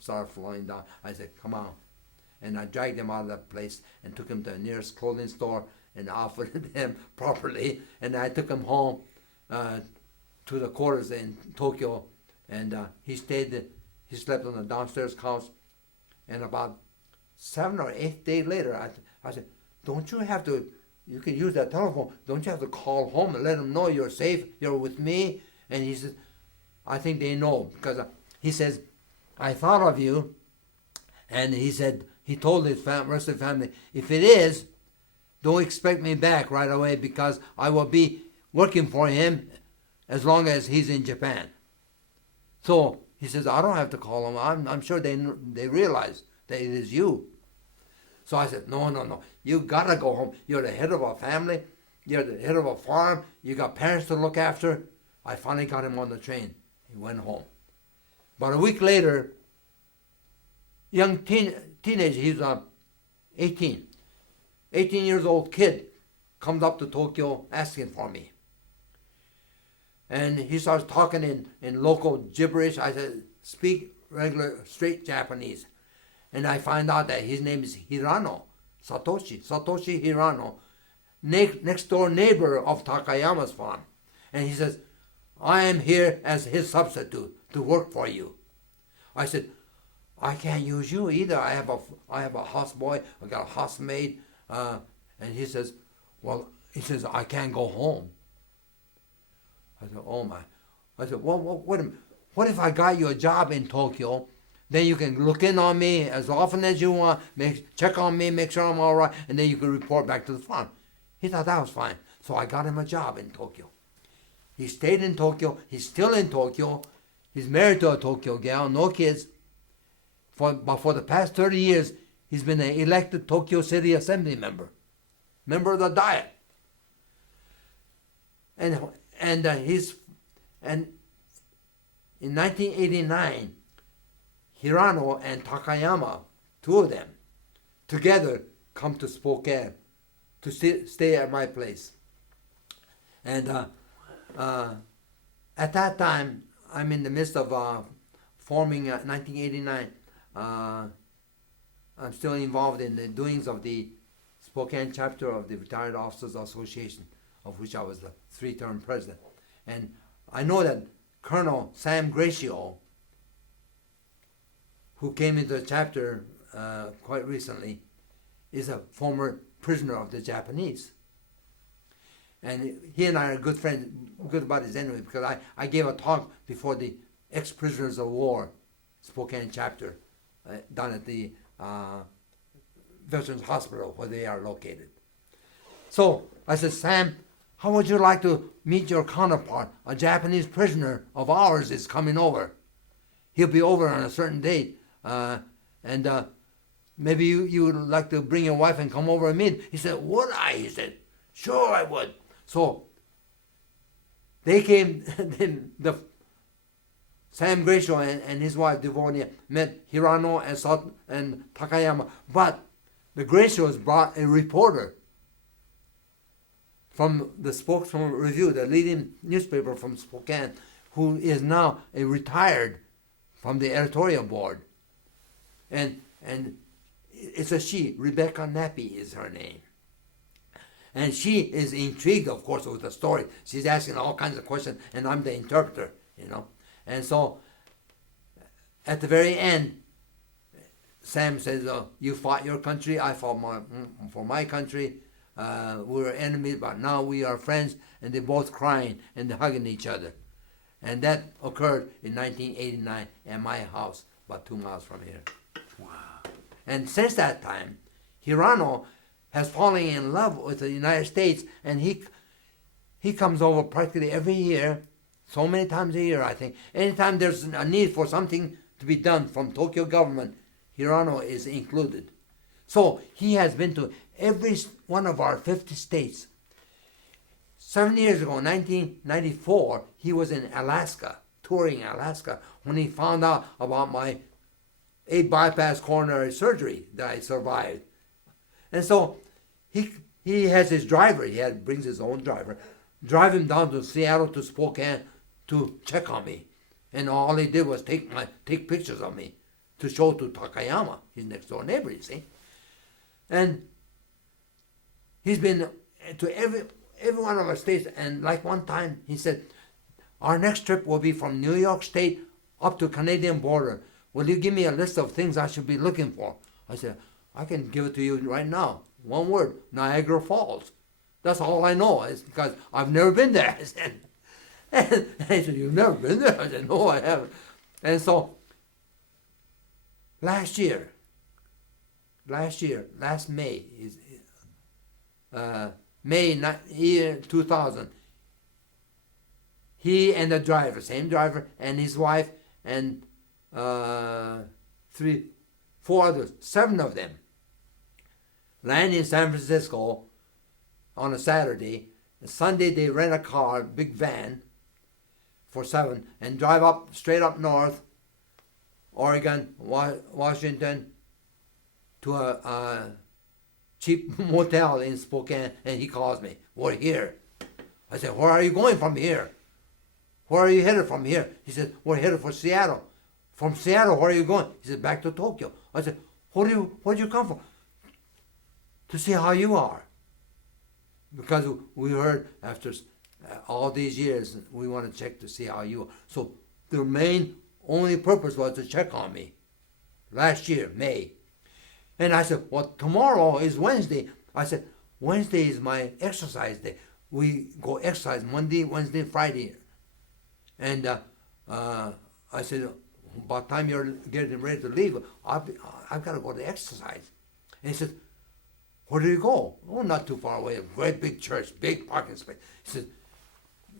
started flowing down. I said, come on. And I dragged him out of that place and took him to the nearest clothing store and outfitted him properly. And I took him home to the quarters in Tokyo, and he slept on the downstairs couch. And about 7 or 8 days later, I said, don't you have to, you can use that telephone, don't you have to call home and let them know you're safe, you're with me? And he said, I think they know, because he says, I thought of you, and he said, he told his rest of the family, if it is, don't expect me back right away, because I will be working for him as long as he's in Japan. So he says, I don't have to call him. I'm sure they realize that it is you. So I said, no. You got to go home. You're the head of a family. You're the head of a farm. You got parents to look after. I finally got him on the train. He went home. About a week later, young teenager, he's 18 years old kid, comes up to Tokyo asking for me. And he starts talking in local gibberish. I said, speak regular, straight Japanese. And I find out that his name is Hirano, Satoshi Hirano, next door neighbor of Takayama's farm. And he says, I am here as his substitute to work for you. I said, I can't use you either. I have a houseboy, I got a housemaid. And he says, I can't go home. I said, oh my. I said, well, wait a minute. What if I got you a job in Tokyo? Then you can look in on me as often as you want, check on me, make sure I'm all right, and then you can report back to the farm. He thought that was fine. So I got him a job in Tokyo. He stayed in Tokyo. He's still in Tokyo. He's married to a Tokyo gal, no kids. But for the past 30 years, he's been an elected Tokyo City Assembly member of the Diet. And in 1989, Hirano and Takayama, two of them, together come to Spokane to stay at my place. And at that time, I'm in the midst of forming 1989. I'm still involved in the doings of the Spokane chapter of the Retired Officers Association, of which I was the 3-term president. And I know that Colonel Sam Gracio, who came into the chapter quite recently, is a former prisoner of the Japanese. And he and I are good friends, good buddies anyway, because I gave a talk before the ex-prisoners of war Spokane chapter down at the Veterans Hospital where they are located. So I said, Sam, how would you like to meet your counterpart? A Japanese prisoner of ours is coming over. He'll be over on a certain date. And maybe you would like to bring your wife and come over and meet. He said, would I? He said, sure I would. So they came, Sam Gratio and his wife Devonia met Hirano and Takayama. But the Gratios brought a reporter from the Spokesman Review, the leading newspaper from Spokane, who is now a retired from the editorial board. And it's a she, Rebecca Nappy is her name. And she is intrigued, of course, with the story. She's asking all kinds of questions, and I'm the interpreter, you know. And so, at the very end, Sam says, you fought your country, I fought for my country. We were enemies, but now we are friends, and they're both crying and they're hugging each other. And that occurred in 1989 at my house, about 2 miles from here. Wow. And since that time, Hirano has fallen in love with the United States, and he comes over practically every year, so many times a year, I think. Anytime there's a need for something to be done from Tokyo government, Hirano is included. So he has been to every one of our 50 states. 7 years ago, 1994, he was in Alaska, touring Alaska, when he found out about my 8 bypass coronary surgery that I survived. And so he has his driver, brings his own driver, drive him down to Seattle to Spokane to check on me. And all he did was take pictures of me to show to Takayama, his next door neighbor, you see. And he's been to every one of our states, and like one time he said, our next trip will be from New York State up to Canadian border. Will you give me a list of things I should be looking for? I said, I can give it to you right now. One word, Niagara Falls. That's all I know. It's because I've never been there. I said, and he said, you've never been there? I said, no, I haven't. And so, last May, year 2000, he and the driver, same driver, and his wife, and 4 others, 7 of them, land in San Francisco on a Saturday. Sunday they rent a car, big van, for 7, and drive straight up north, Oregon, Washington, to a cheap motel in Spokane, and he calls me, we're here. I said, where are you going from here? Where are you headed from here? He said, we're headed for Seattle. From Seattle, where are you going? He said, back to Tokyo. I said, where'd you come from? To see how you are. Because we heard after all these years, we want to check to see how you are. So the only purpose was to check on me. Last year, May. And I said, well, tomorrow is Wednesday. I said, Wednesday is my exercise day. We go exercise Monday, Wednesday, Friday. And I said, by the time you're getting ready to leave, I've got to go to exercise. And he said, where do you go? Oh, not too far away. A great big church, big parking space. He said,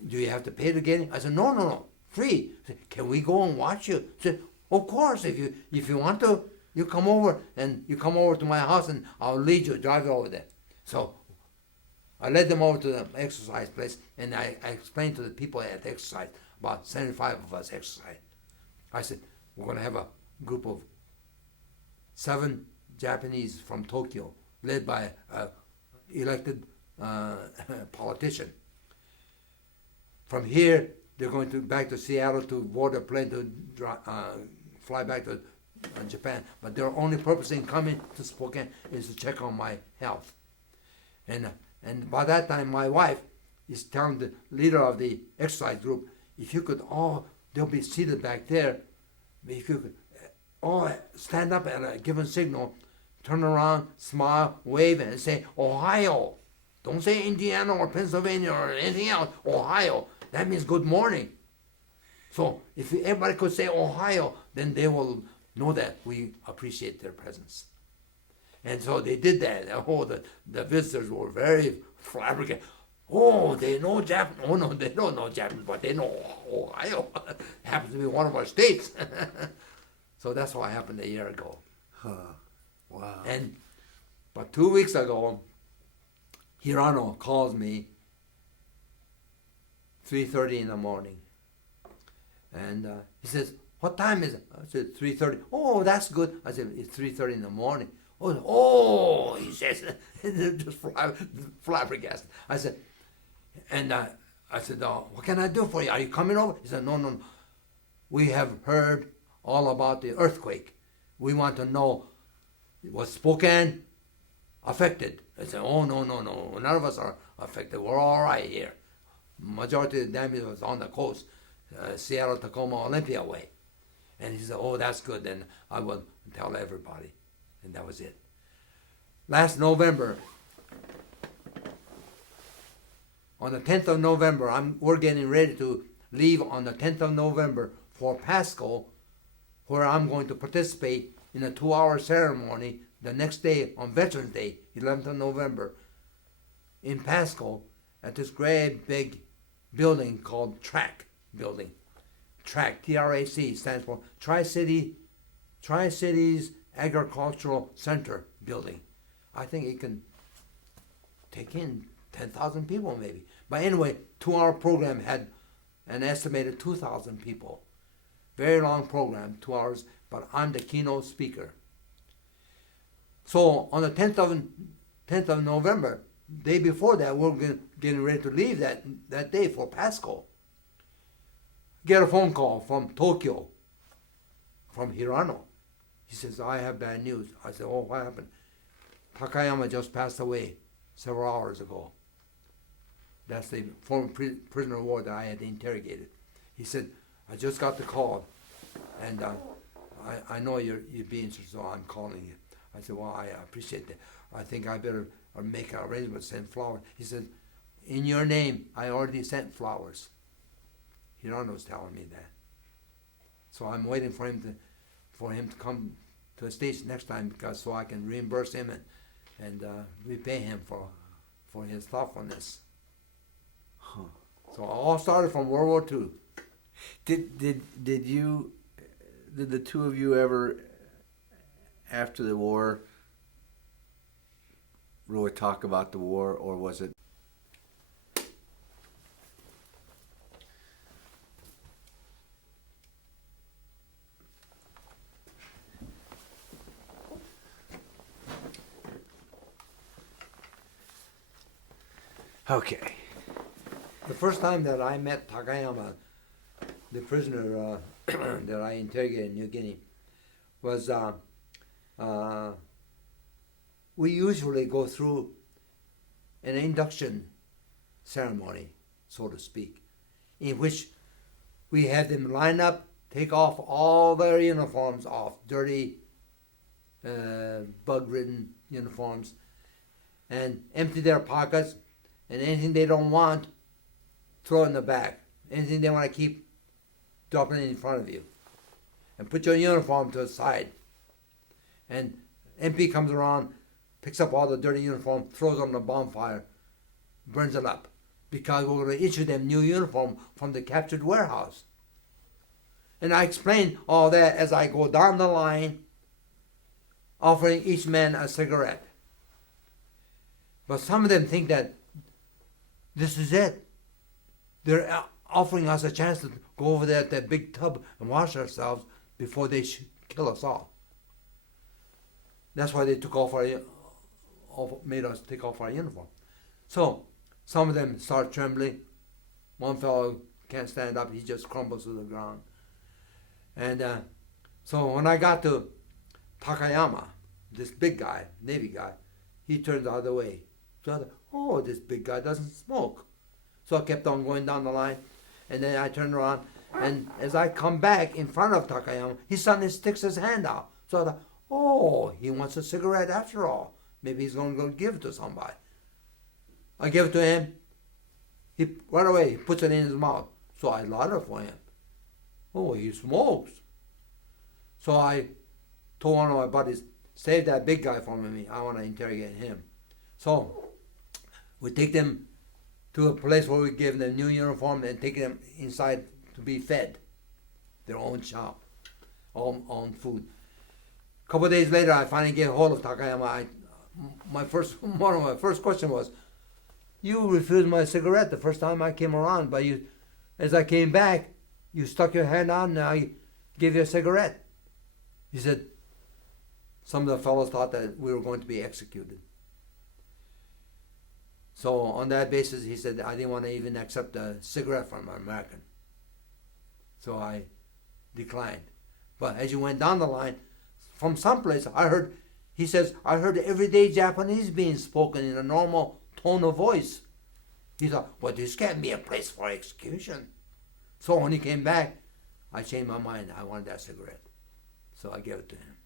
do you have to pay to get in? I said, no, free. He said, can we go and watch you? I said, of course, if you want to, you come over to my house and I'll lead you, drive you over there. So I led them over to the exercise place, and I explained to the people at the exercise, about 75 of us exercise. I said, we're going to have a group of 7 Japanese from Tokyo, led by an elected politician. From here, they're going back to Seattle to board a plane to fly back to Japan. But their only purpose in coming to Spokane is to check on my health. And by that time, my wife is telling the leader of the exercise group, if you could all, they'll be seated back there, if you could all stand up at a given signal, turn around, smile, wave, and say, Ohio. Don't say Indiana or Pennsylvania or anything else. Ohio. That means good morning. So if everybody could say Ohio, then they will know that we appreciate their presence. And so they did that. Oh, the visitors were very flabbergasted. Oh, they know Japanese. Oh, no, they don't know Japanese, but they know Ohio. Happens to be one of our states. So that's what happened a year ago. Huh. Wow. And but 2 weeks ago, Hirano calls me 3:30 in the morning. And he says, what time is it? I said, 3:30. Oh, that's good. I said, it's 3:30 in the morning. Oh, he says, just flabbergasted. I said, what can I do for you? Are you coming over? He said, no. We have heard all about the earthquake. We want to know, was Spokane affected? I said, oh, no. None of us are affected. We're all right here. Majority of the damage was on the coast, Seattle, Tacoma, Olympia way. And he said, oh, that's good. Then I will tell everybody. And that was it. Last November, on the 10th of November, we're getting ready to leave on the 10th of November for Pasco, where I'm going to participate in a 2-hour ceremony the next day on Veterans Day, 11th of November, in Pasco, at this great big building called TRAC building. TRAC, T-R-A-C, stands for Tri-Cities Agricultural Center building. I think it can take in 10,000 people maybe. But anyway, 2-hour program had an estimated 2,000 people. Very long program, 2 hours, but I'm the keynote speaker. So on the 10th of November, day before that, we're getting ready to leave that day for Pasco. Get a phone call from Tokyo, from Hirano. He says, I have bad news. I said, oh, what happened? Takayama just passed away several hours ago. That's the former prisoner of war that I had interrogated. He said, I just got the call, and I know you're being interested, so I'm calling you. I said, well, I appreciate that. I think I better make an arrangement to send flowers. He said, in your name, I already sent flowers. Hirano's telling me that. So I'm waiting for him to come to the States next time, because so I can reimburse him and repay him for his thoughtfulness. Huh. So it all started from World War II. Did the two of you ever, after the war, really talk about the war, or was it? Okay. The first time that I met Takayama, the prisoner that I interrogated in New Guinea, was we usually go through an induction ceremony, so to speak, in which we had them line up, take off all their uniforms off, dirty, bug-ridden uniforms, and empty their pockets, and anything they don't want, throw in the back. Anything they want to keep, drop it in front of you. And put your uniform to the side. And MP comes around, picks up all the dirty uniform, throws it on the bonfire, burns it up. Because we're going to issue them new uniform from the captured warehouse. And I explain all that as I go down the line, offering each man a cigarette. But some of them think that this is it. They're offering us a chance to go over there at that big tub and wash ourselves before they kill us all. That's why they made us take off our uniform. So some of them start trembling. One fellow can't stand up; he just crumbles to the ground. And so when I got to Takayama, this big guy, Navy guy, he turned the other way. So I thought, oh, this big guy doesn't smoke. So I kept on going down the line, and then I turned around, and as I come back in front of Takayama, he suddenly sticks his hand out. So I thought, oh, he wants a cigarette after all. Maybe he's going to go give it to somebody. I give it to him. He right away he puts it in his mouth. So I light it for him. Oh, he smokes. So I told one of my buddies, save that big guy for me. I want to interrogate him. So we take them to a place where we give them new uniform and take them inside to be fed. Their own shop, own food. A couple of days later, I finally get hold of Takayama. One of my first question was, you refused my cigarette the first time I came around, but you, as I came back, you stuck your hand out and I gave you a cigarette. He said, some of the fellows thought that we were going to be executed. So on that basis, he said, I didn't want to even accept a cigarette from an American. So I declined. But as you went down the line, from someplace, he says, I heard everyday Japanese being spoken in a normal tone of voice. He thought, well, this can't be a place for execution. So when he came back, I changed my mind. I wanted that cigarette. So I gave it to him.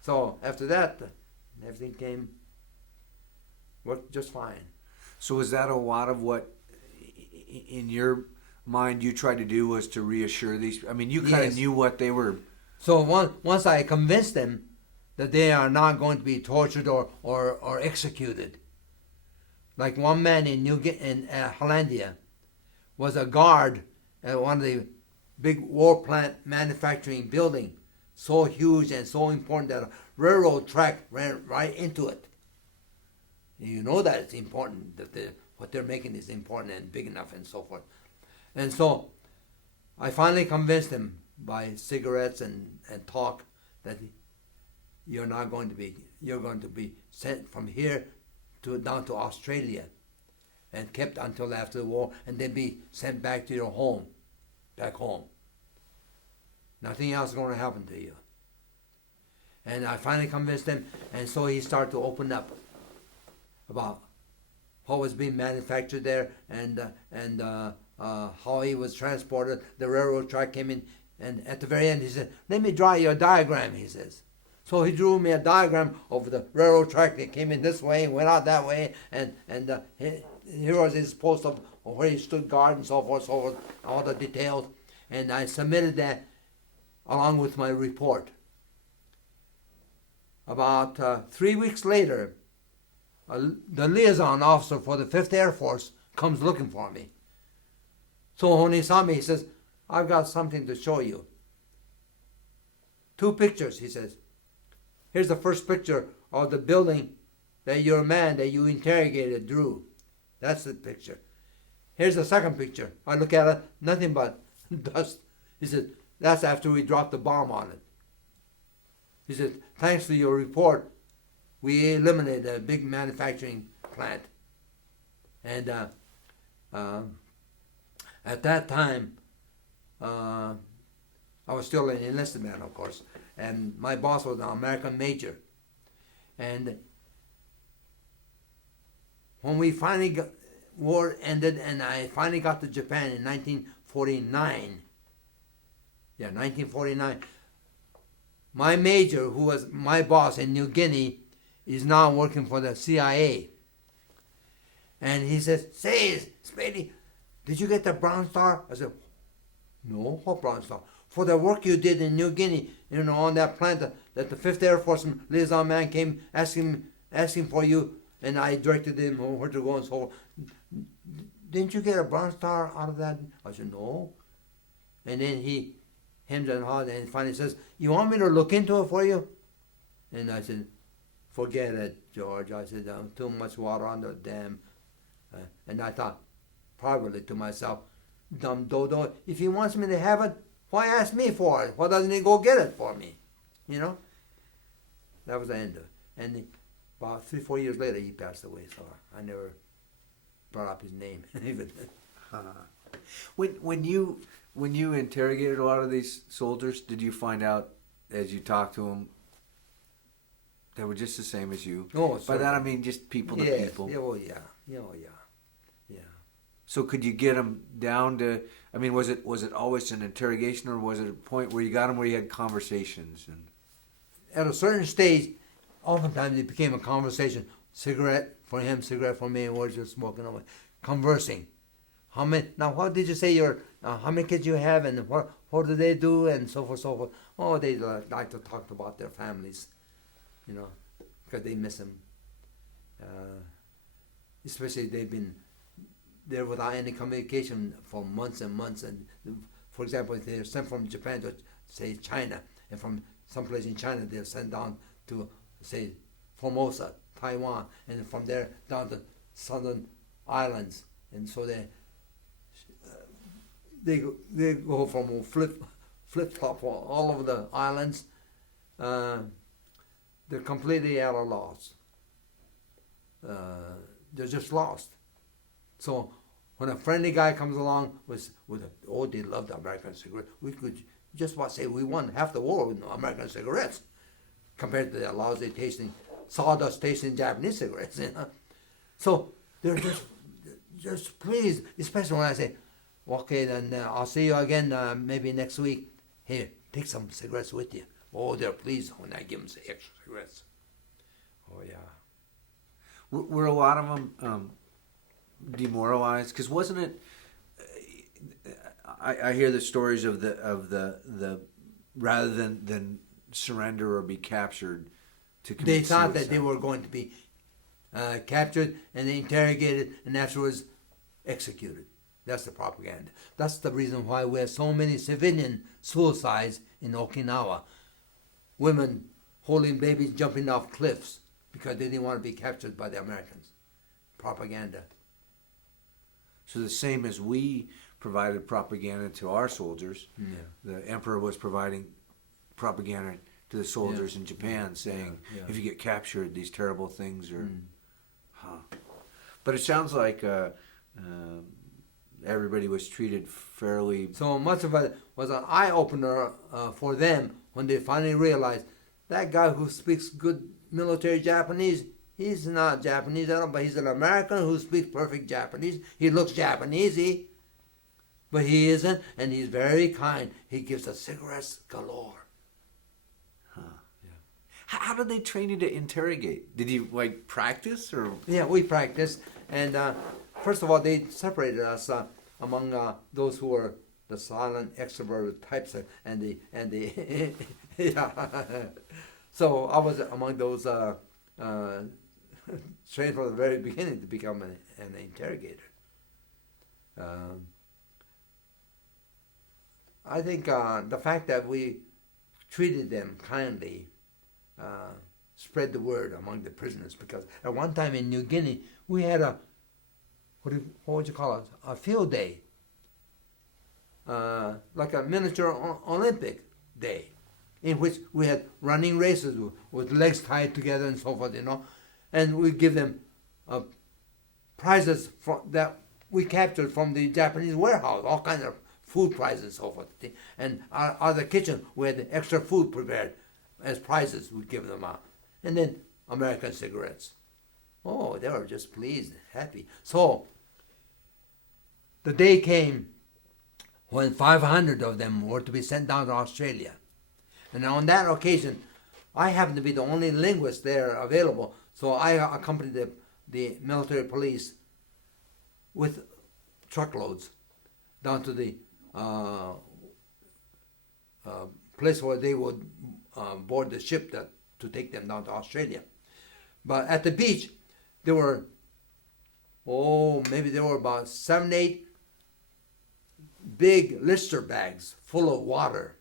So after that, everything worked just fine. So is that a lot of what, in your mind, you tried to do was to reassure these? I mean, you kind of knew what they were. So once I convinced them that they are not going to be tortured or executed. Like one man in Hollandia was a guard at one of the big war plant manufacturing building, so huge and so important that a railroad track ran right into it. You know that it's important, that what they're making is important and big enough and so forth. And so I finally convinced him by cigarettes and talk that you're going to be sent from here down to Australia and kept until after the war and then be sent back to your home, back home. Nothing else is going to happen to you. And I finally convinced him, and so he started to open up about what was being manufactured there and how he was transported. The railroad track came in, and at the very end he said, let me draw you a diagram, he says. So he drew me a diagram of the railroad track that came in this way and went out that way, and here was his post of where he stood guard and so forth, all the details. And I submitted that along with my report. About 3 weeks later, the liaison officer for the 5th Air Force comes looking for me. So when he saw me, he says, I've got something to show you. 2 pictures, he says. Here's the first picture of the building that your man that you interrogated drew. That's the picture. Here's the second picture. I look at it, nothing but dust. He said, that's after we dropped the bomb on it. He said, thanks to your report, we eliminated a big manufacturing plant. And at that time, I was still an enlisted man, of course, and my boss was an American major. And when we finally got, war ended and I finally got to Japan in 1949, my major, who was my boss in New Guinea, is now working for the CIA. And he says, say, Spady, did you get the Bronze Star? I said, no, what Bronze Star? For the work you did in New Guinea, on that plant that the 5th Air Force liaison man came asking for you, and I directed him where to go and so forth. Didn't you get a Bronze Star out of that? I said, no. And then he hemmed and hawed and finally says, you want me to look into it for you? And I said, forget it, George. I said, too much water on the dam. And I thought privately to myself, dumb dodo, if he wants me to have it, why ask me for it? Why doesn't he go get it for me? That was the end of it. And about 3-4 years later, he passed away, so I never brought up his name. When you interrogated a lot of these soldiers, did you find out as you talked to them they were just the same as you? Oh, by that I mean just people to people. Yeah. So could you get them down to? I mean, was it always an interrogation, or was it a point where you got them where you had conversations? And at a certain stage, oftentimes it became a conversation. cigarette for him, cigarette for me, and we're just smoking away, conversing. How many? Now, what did you say? How many kids you have, and what do they do, and so forth, so forth. Oh, they like to talk about their families, because they miss them. Especially they've been there without any communication for months and months. And for example, if they're sent from Japan to say China, and from someplace in China they're sent down to say Formosa, Taiwan, and from there down to southern islands, and so they go from flip flop all over the islands. They're completely at a loss. They're just lost. So when a friendly guy comes along with they love the American cigarette, we could just say we won half the war with American cigarettes compared to the lousy tasting, sawdust tasting Japanese cigarettes. So they're just pleased, especially when I say, okay, then I'll see you again maybe next week. Here, take some cigarettes with you. Oh, they're pleased when I give them the extra cigarettes. Oh, yeah. Were a lot of them demoralized? Because wasn't it? I hear the stories of the rather than surrender or be captured to commit They thought suicide. that they were going to be captured and interrogated and afterwards executed. That's the propaganda. That's the reason why we have so many civilian suicides in Okinawa. Women holding babies jumping off cliffs because they didn't want to be captured by the Americans. Propaganda. So the same as we provided propaganda to our soldiers, the emperor was providing propaganda to the soldiers in Japan, saying, if you get captured, these terrible things are... But it sounds like everybody was treated fairly... So much of it was an eye-opener for them when they finally realized that guy who speaks good military Japanese, he's not Japanese at all, but he's an American who speaks perfect Japanese. He looks Japanese, but he isn't, and he's very kind. He gives us cigarettes galore. How did they train you to interrogate? Did you practice or? Yeah, we practiced, and first of all, they separated us among those who were the silent extroverted types, and the yeah. So I was among those trained from the very beginning to become an interrogator. I think the fact that we treated them kindly spread the word among the prisoners, because at one time in New Guinea we had what would you call it? A field day, like a miniature Olympic day, in which we had running races with legs tied together and so forth, and we give them prizes that we captured from the Japanese warehouse, all kinds of food prizes and so forth. And out of the kitchen we had extra food prepared as prizes. We'd give them out. And then American cigarettes. Oh, they were just pleased, happy. So the day came when 500 of them were to be sent down to Australia. And on that occasion, I happened to be the only linguist there available, so I accompanied the military police with truckloads down to the place where they would board the ship to take them down to Australia. But at the beach, there were, maybe there were about 7, 8 big Lister bags full of water,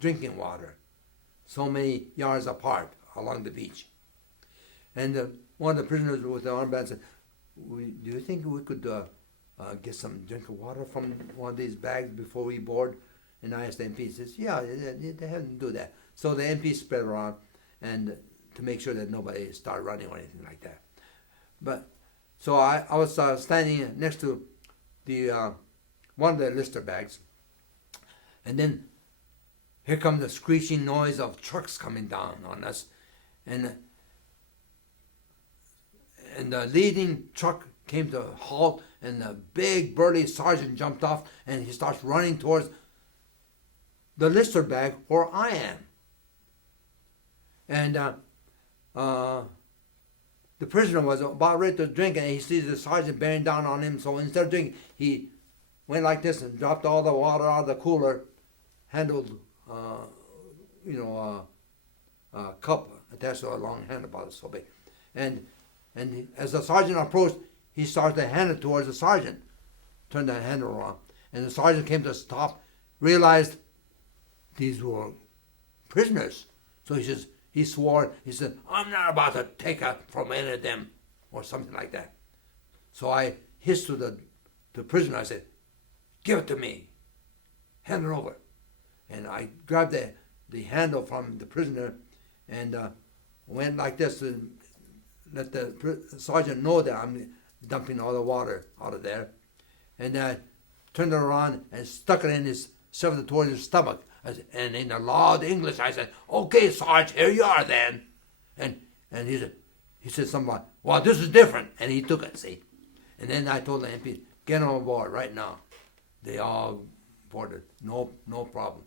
drinking water, so many yards apart along the beach. And one of the prisoners with the armband said, do you think we could get some drink of water from one of these bags before we board? And I asked the MP, he says, yeah, they have to do that. So the MP spread around and to make sure that nobody started running or anything like that. But so I was standing next to the one of the Lister bags, and then here comes the screeching noise of trucks coming down on us, and the leading truck came to a halt, and the big burly sergeant jumped off, and he starts running towards the Lister bag where I am. And the prisoner was about ready to drink, and he sees the sergeant bearing down on him. So instead of drinking, he went like this and dropped all the water out of the cooler, handled, a cup attached to a long handle about so big. And as the sergeant approached, he started to hand it towards the sergeant, turned the handle around. And the sergeant came to a stop, realized these were prisoners. So he swore, he said, I'm not about to take it from any of them, or something like that. So I hissed to the prisoner, I said, give it to me, hand it over. And I grabbed the handle from the prisoner and went like this to let the sergeant know that I'm dumping all the water out of there. And I turned it around and stuck it in shoved it towards his stomach. And in a loud English, I said, okay, Sarge, here you are then. And he said something like, well, this is different. And he took it, see. And then I told the MP, get on board right now. They all boarded, no problem.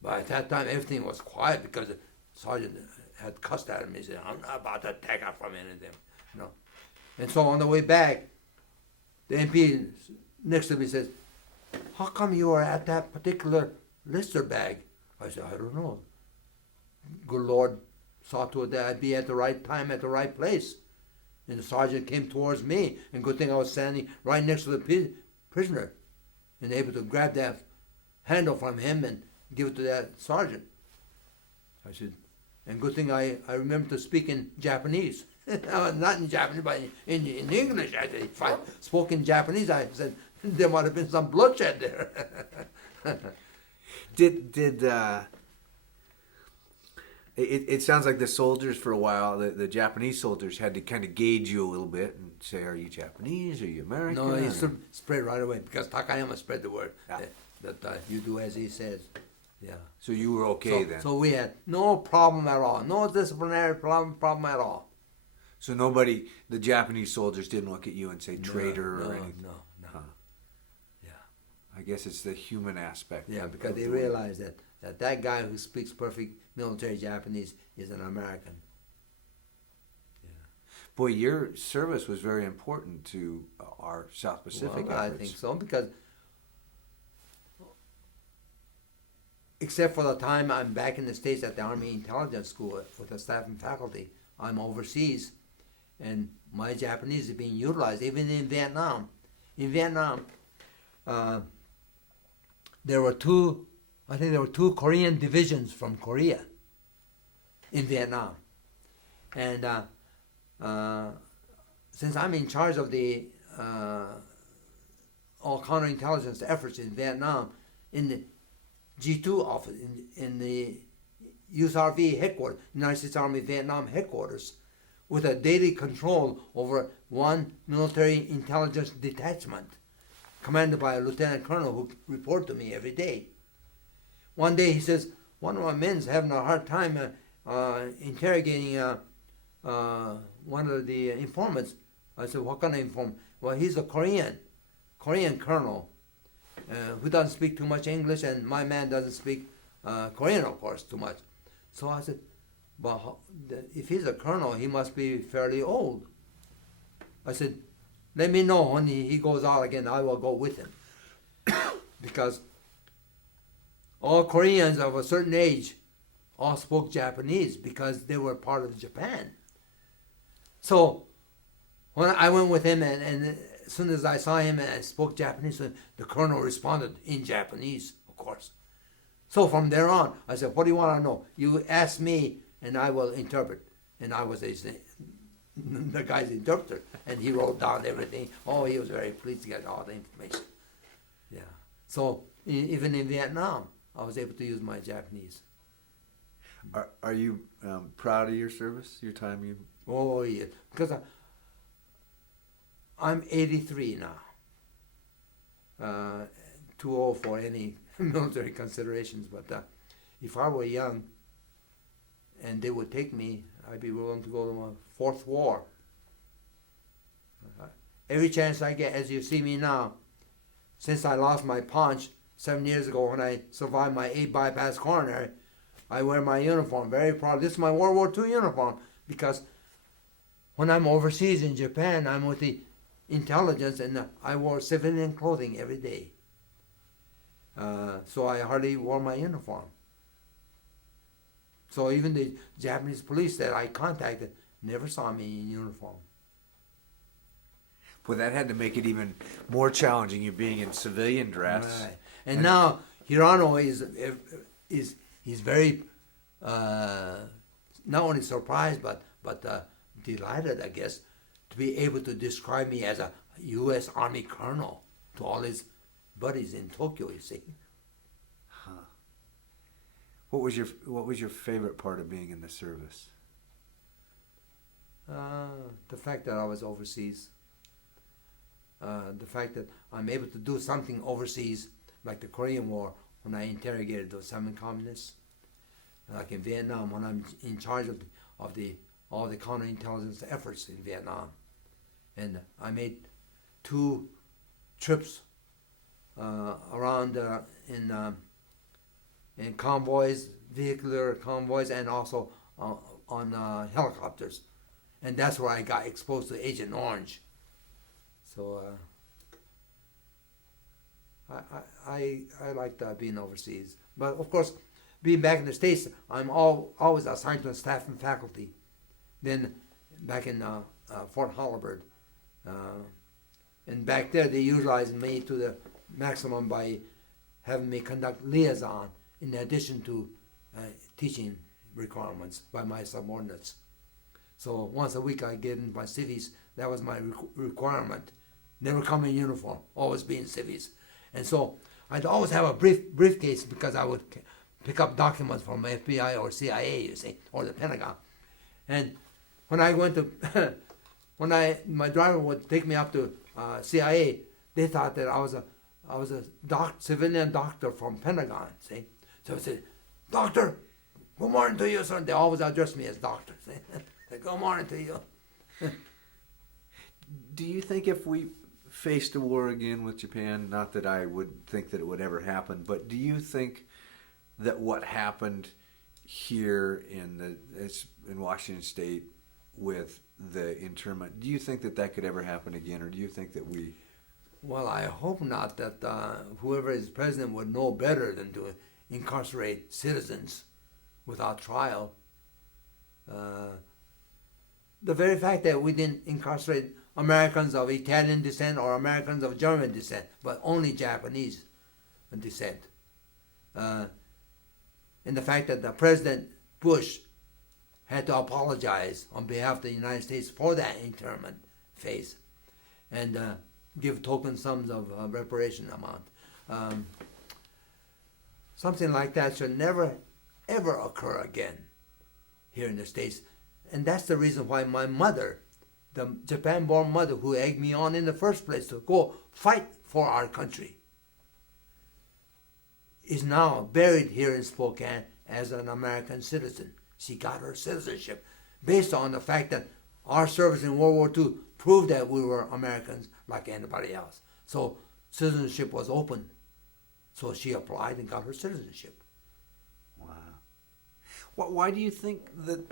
But at that time, everything was quiet because the sergeant had cussed at him. He said, I'm not about to take it from any of them. And so on the way back, the MP next to me says, how come you were at that particular Lister bag? I said, I don't know. Good Lord saw to it that I'd be at the right time at the right place. And the sergeant came towards me, and good thing I was standing right next to the prisoner and able to grab that handle from him and give it to that sergeant. I said, and good thing I remember to speak in Japanese. Not in Japanese, but in English. I said, if I spoke in Japanese, I said, there might have been some bloodshed there. It sounds like the soldiers for a while, the Japanese soldiers had to kind of gauge you a little bit and say, are you Japanese? Are you American? No, he spread right away because Takayama spread the word that you do as he says. Yeah. So you were okay then? So we had no problem at all. No disciplinary problem at all. So the Japanese soldiers didn't look at you and say traitor or anything? No. Huh. Yeah. I guess it's the human aspect. Yeah, because they realize that guy who speaks perfect military Japanese is an American. Yeah. Boy, your service was very important to our South Pacific efforts. I think so, because except for the time I'm back in the States at the Army Intelligence School with the staff and faculty, I'm overseas, and my Japanese is being utilized, even in Vietnam. In Vietnam, there were two Korean divisions from Korea in Vietnam. And since I'm in charge of the all counterintelligence efforts in Vietnam, in the G2 office, in the USRV headquarters, United States Army Vietnam headquarters, with a daily control over one military intelligence detachment, commanded by a lieutenant colonel who reported to me every day. One day he says, one of my men's having a hard time interrogating one of the informants. I said, what kind of informant? Well, he's a Korean colonel who doesn't speak too much English, and my man doesn't speak Korean, of course, too much. So I said, but if he's a colonel, he must be fairly old. I said, let me know when he goes out again. I will go with him. Because all Koreans of a certain age all spoke Japanese because they were part of Japan. So when I went with him, and as soon as I saw him and I spoke Japanese, the colonel responded in Japanese, of course. So from there on, I said, what do you want to know? You ask me, and I will interpret. And I was the guy's interpreter, and he wrote down everything. Oh, he was very pleased to get all the information. Yeah. So even in Vietnam, I was able to use my Japanese. Are you proud of your service, your time? Oh, yeah. Because I'm 83 now. Too old for any military considerations, but if I were young and they would take me, I'd be willing to go to my fourth war. Every chance I get, as you see me now, since I lost my paunch 7 years ago when I survived my 8 bypass coronary, I wear my uniform very proud. This is my World War II uniform, because when I'm overseas in Japan, I'm with the intelligence, and I wore civilian clothing every day. So I hardly wore my uniform. So even the Japanese police that I contacted never saw me in uniform. Well, that had to make it even more challenging, you being in civilian dress. Right. And now Hirano he's very not only surprised but delighted, I guess, to be able to describe me as a U.S. Army colonel to all his buddies in Tokyo. You see. Huh. What was your favorite part of being in the service? The fact that I was overseas. The fact that I'm able to do something overseas, like the Korean War, when I interrogated those 7 communists, like in Vietnam, when I'm in charge of all the counterintelligence efforts in Vietnam, and I made 2 trips around in convoys, vehicular convoys, and also on helicopters, and that's where I got exposed to Agent Orange. So I liked being overseas, but of course, being back in the States, I'm always assigned to staff and faculty. Then back in Fort Holabird, and back there they utilized me to the maximum by having me conduct liaison in addition to teaching requirements by my subordinates. So once a week I get in my civies. That was my requirement. Never come in uniform, always be in civies. And so I'd always have a briefcase because I would pick up documents from FBI or CIA, you see, or the Pentagon. And when I went to, my driver would take me up to CIA, they thought that I was a civilian doctor from Pentagon, see. So I said, "Doctor, good morning to you, sir." They always address me as doctor, see. Good morning to you. Do you think if we faced a war again with Japan, not that I would think that it would ever happen, but do you think that what happened here in Washington State with the internment, do you think that could ever happen again, or do you think that we... Well, I hope not, that whoever is president would know better than to incarcerate citizens without trial. The very fact that we didn't incarcerate Americans of Italian descent or Americans of German descent, but only Japanese descent. And the fact that the President Bush had to apologize on behalf of the United States for that internment phase and give token sums of reparation amount. Something like that should never, ever occur again here in the States. And that's the reason why my mother, the Japan-born mother who egged me on in the first place to go fight for our country, is now buried here in Spokane as an American citizen. She got her citizenship based on the fact that our service in World War II proved that we were Americans like anybody else. So citizenship was open. So she applied and got her citizenship. Wow. Why do you think that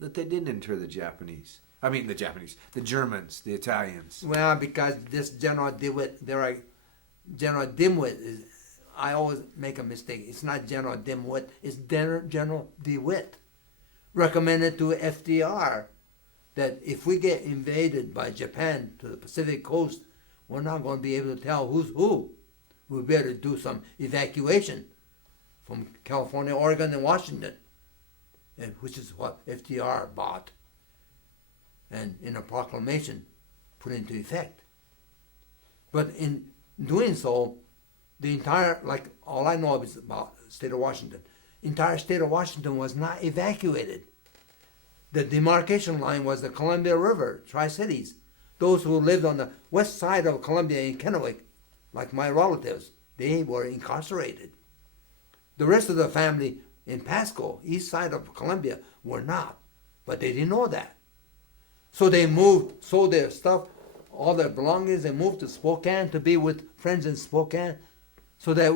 they didn't inter the Japanese? I mean, the Germans, the Italians. Well, because this General DeWitt, General Dimwit is, I always make a mistake. It's not General Dimwit, it's General DeWitt. Recommended to FDR that if we get invaded by Japan to the Pacific coast, we're not going to be able to tell who's who. We better do some evacuation from California, Oregon, and Washington, which is what FDR bought and in a proclamation put into effect. But in doing so, the entire, like all I know is about the state of Washington, entire state of Washington was not evacuated. The demarcation line was the Columbia River, Tri-Cities. Those who lived on the west side of Columbia in Kennewick, like my relatives, they were incarcerated. The rest of the family in Pasco, east side of Columbia, were not, but they didn't know that. So they moved, sold their stuff, all their belongings, and moved to Spokane to be with friends in Spokane, so that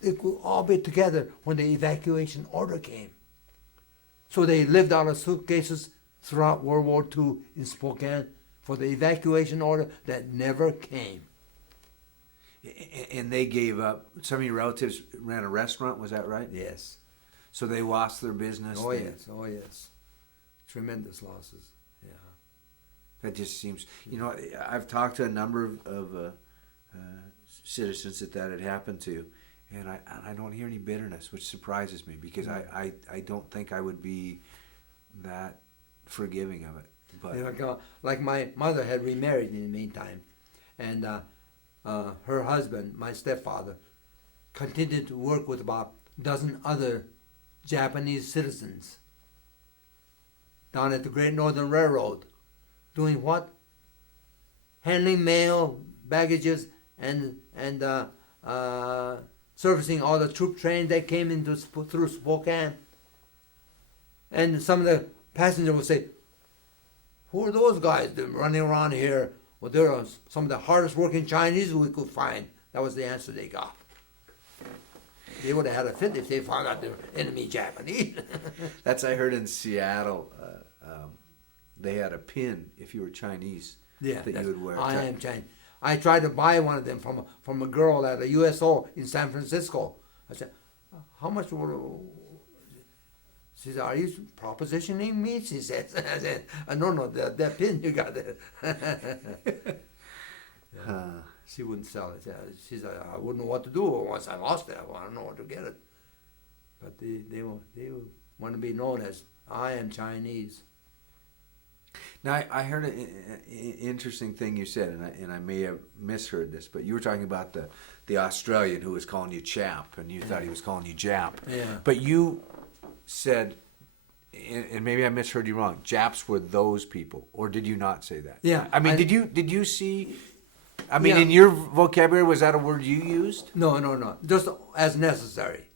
they could all be together when the evacuation order came. So they lived out of suitcases throughout World War II in Spokane for the evacuation order that never came. And they gave up. Some of your relatives ran a restaurant, was that right? Yes. So they lost their business. Oh, yes. Oh, yes. Tremendous losses. Yeah. That just seems, I've talked to a number of citizens that had happened to, and I don't hear any bitterness, which surprises me because I don't think I would be that forgiving of it. But like my mother had remarried in the meantime, and her husband, my stepfather, continued to work with about a dozen other Japanese citizens down at the Great Northern Railroad. Doing what? Handling mail, baggages, and servicing all the troop trains that came through Spokane. And some of the passengers would say, "Who are those guys running around here?" Well, they're some of the hardest working Chinese we could find. That was the answer they got. They would have had a fit if they found out they were enemy Japanese. That's I heard in Seattle. They had a pin if you were Chinese that you would wear. I am Chinese. I tried to buy one of them from a girl at a USO in San Francisco. I said, "How much would?" She said, "Are you propositioning me?" She said. I said, "No, that pin you got there." She wouldn't sell it. She said, "I wouldn't know what to do once I lost it. I don't know where to get it." But they want to be known as, "I am Chinese." Now, I heard an interesting thing you said, and I may have misheard this, but you were talking about the Australian who was calling you chap, and you thought he was calling you Jap. Yeah. But you said, and maybe I misheard you wrong, Japs were those people, or did you not say that? Yeah. I mean, did you see, I mean, Yeah. in your vocabulary, was that a word you used? No. Just as necessary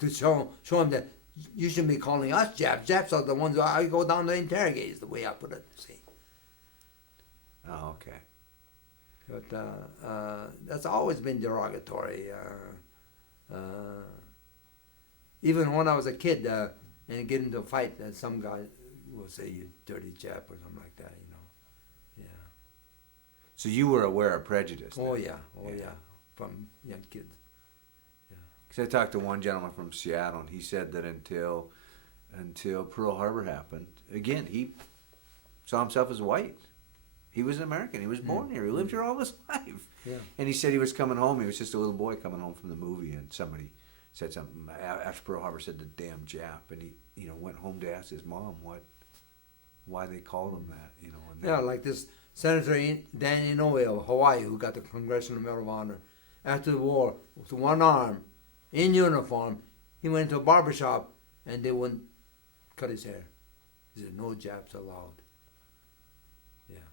to show him that you shouldn't be calling us Japs. Japs are the ones I go down to interrogate, is the way I put it, see. Oh, okay. But that's always been derogatory. Even when I was a kid and get into a fight, some guy will say, "You dirty Jap," or something like that, Yeah. So you were aware of prejudice. Oh, then? yeah. From young kids. Because I talked to one gentleman from Seattle, and he said that until Pearl Harbor happened, again, he saw himself as white. He was an American. He was born here. He lived here all his life. Yeah. And he said he was coming home. He was just a little boy coming home from the movie, and somebody said something after Pearl Harbor, said the damn Jap, and he went home to ask his mom why they called him that. And then, Like this Senator Dan Inouye of Hawaii, who got the Congressional Medal of Honor. After the war, with one arm, in uniform, he went to a barbershop and they wouldn't cut his hair. He said, "No Japs allowed." Yeah.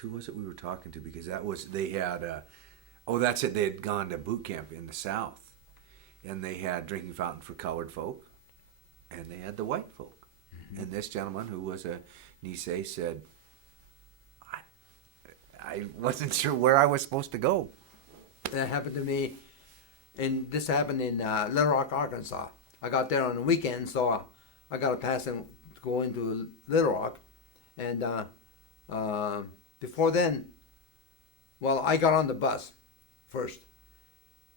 Who was it we were talking to? Because they had, that's it, they had gone to boot camp in the South, and they had drinking fountain for colored folk, and they had the white folk. Mm-hmm. And this gentleman, who was a Nisei, said, I wasn't sure where I was supposed to go. That happened to me, and this happened in Little Rock, Arkansas. I got there on the weekend, so I got a pass to go into Little Rock, and before then, I got on the bus first,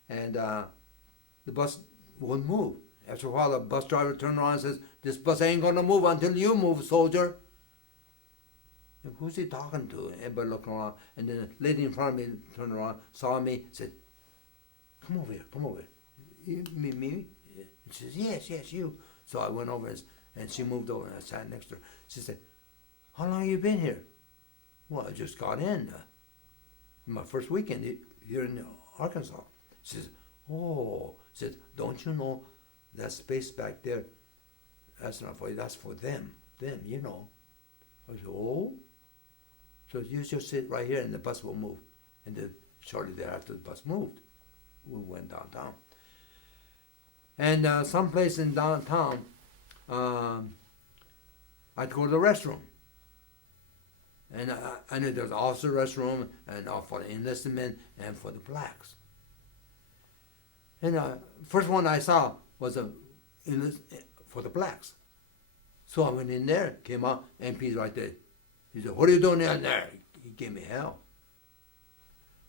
and the bus wouldn't move. After a while, the bus driver turned around and says, "This bus ain't gonna move until you move, soldier." And who's he talking to? Everybody looked around, and then the lady in front of me turned around, saw me, said, "Come over here. Me?" And she says, yes, you. So I went over, and she moved over, and I sat next to her. She said, "How long have you been here?" "Well, I just got in. My first weekend here in Arkansas." She says, "Oh." She says, "Don't you know that space back there, that's not for you, that's for them, I said, "Oh?" So you just sit right here and the bus will move. And then shortly thereafter the bus moved. We went downtown. And someplace in downtown, I'd go to the restroom. And I knew there was an officer restroom and for the enlisted men and for the blacks. And first one I saw was a for the blacks. So I went in there, came out, MP's right there. He said, "What are you doing down there?" He gave me hell.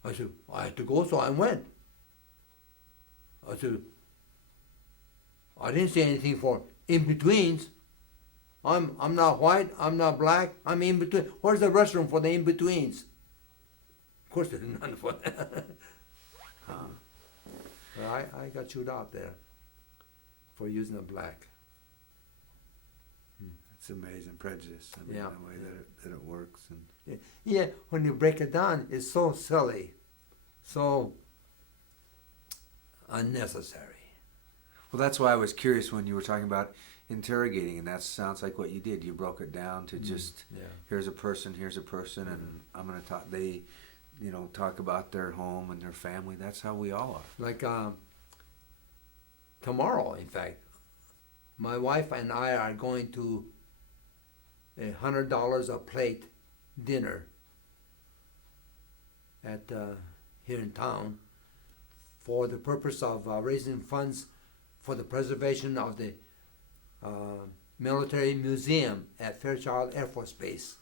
I said, "I had to go, so I went." I said, "I didn't say anything for in-betweens. I'm not white, I'm not black, I'm in between. Where's the restroom for the in-betweens?" Of course there's none for that. Well, I got chewed out there for using a black. It's amazing prejudice. I mean, Yeah. the way that it works. And Yeah, when you break it down, it's so silly, so unnecessary. well, that's why I was curious when you were talking about interrogating, and that sounds like what you did. You broke it down to just here's a person, and I'm going to talk. They, talk about their home and their family. That's how we all are. Like tomorrow, in fact, my wife and I are going to $100 a plate dinner at here in town for the purpose of raising funds for the preservation of the military museum at Fairchild Air Force Base.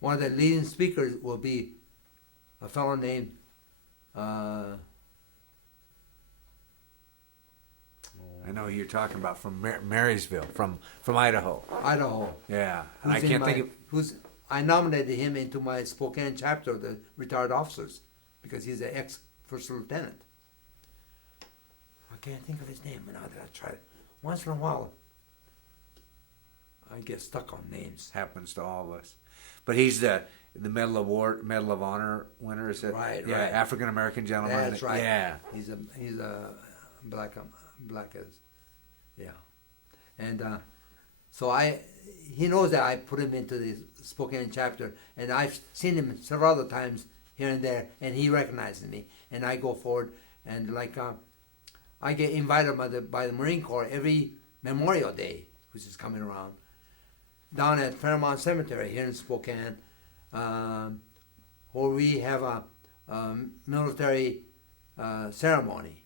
One of the leading speakers will be a fellow named I know who you're talking about from Marysville, from Idaho. Idaho. Yeah, and I can't think of. I nominated him into my Spokane chapter of the retired officers because he's an ex-first lieutenant. I can't think of his name now that I tried it. Once in a while, I get stuck on names. Happens to all of us. But he's the Medal of Honor winner. Is it? Right, yeah, right. African American gentleman. That's right. Yeah. He's a black as, yeah, and so he knows that I put him into the Spokane chapter, and I've seen him several other times here and there, and he recognizes me, and I go forward, and I get invited by the Marine Corps every Memorial Day, which is coming around, down at Fairmount Cemetery here in Spokane, where we have a military ceremony.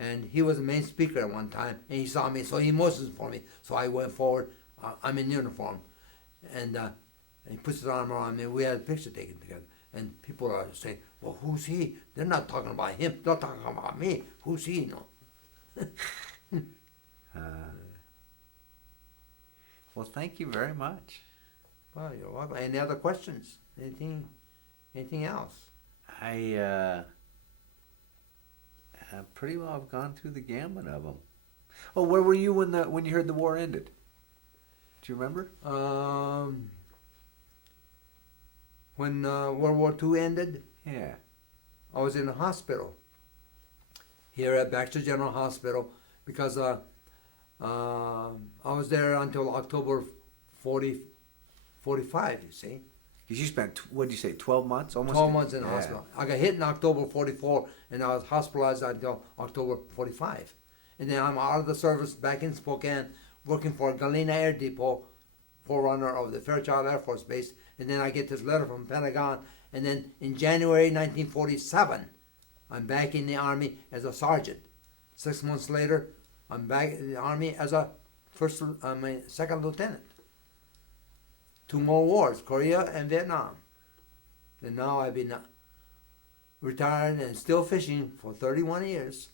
And he was the main speaker at one time, and he saw me, so he motions for me. So I went forward. I'm in uniform, and he puts his arm around me. We had a picture taken together, and people are saying, "Well, who's he?" They're not talking about him. They're talking about me. Who's he? No. Well, thank you very much. Well, you're welcome. Any other questions? Anything else? I pretty well have gone through the gamut of them. Oh, where were you when you heard the war ended? Do you remember? When World War II ended, Yeah. I was in a hospital here at Baxter General Hospital because I was there until October 45, you see. Because you spent, what did you say, 12 months? Almost 12 months in the hospital. I got hit in October 44, and I was hospitalized until October 45. And then I'm out of the service, back in Spokane, working for Galena Air Depot, forerunner of the Fairchild Air Force Base. And then I get this letter from Pentagon. And then in January 1947, I'm back in the Army as a sergeant. 6 months later, I'm back in the Army as a second lieutenant. 2 more wars, Korea and Vietnam. And now I've been retired and still fishing for 31 years.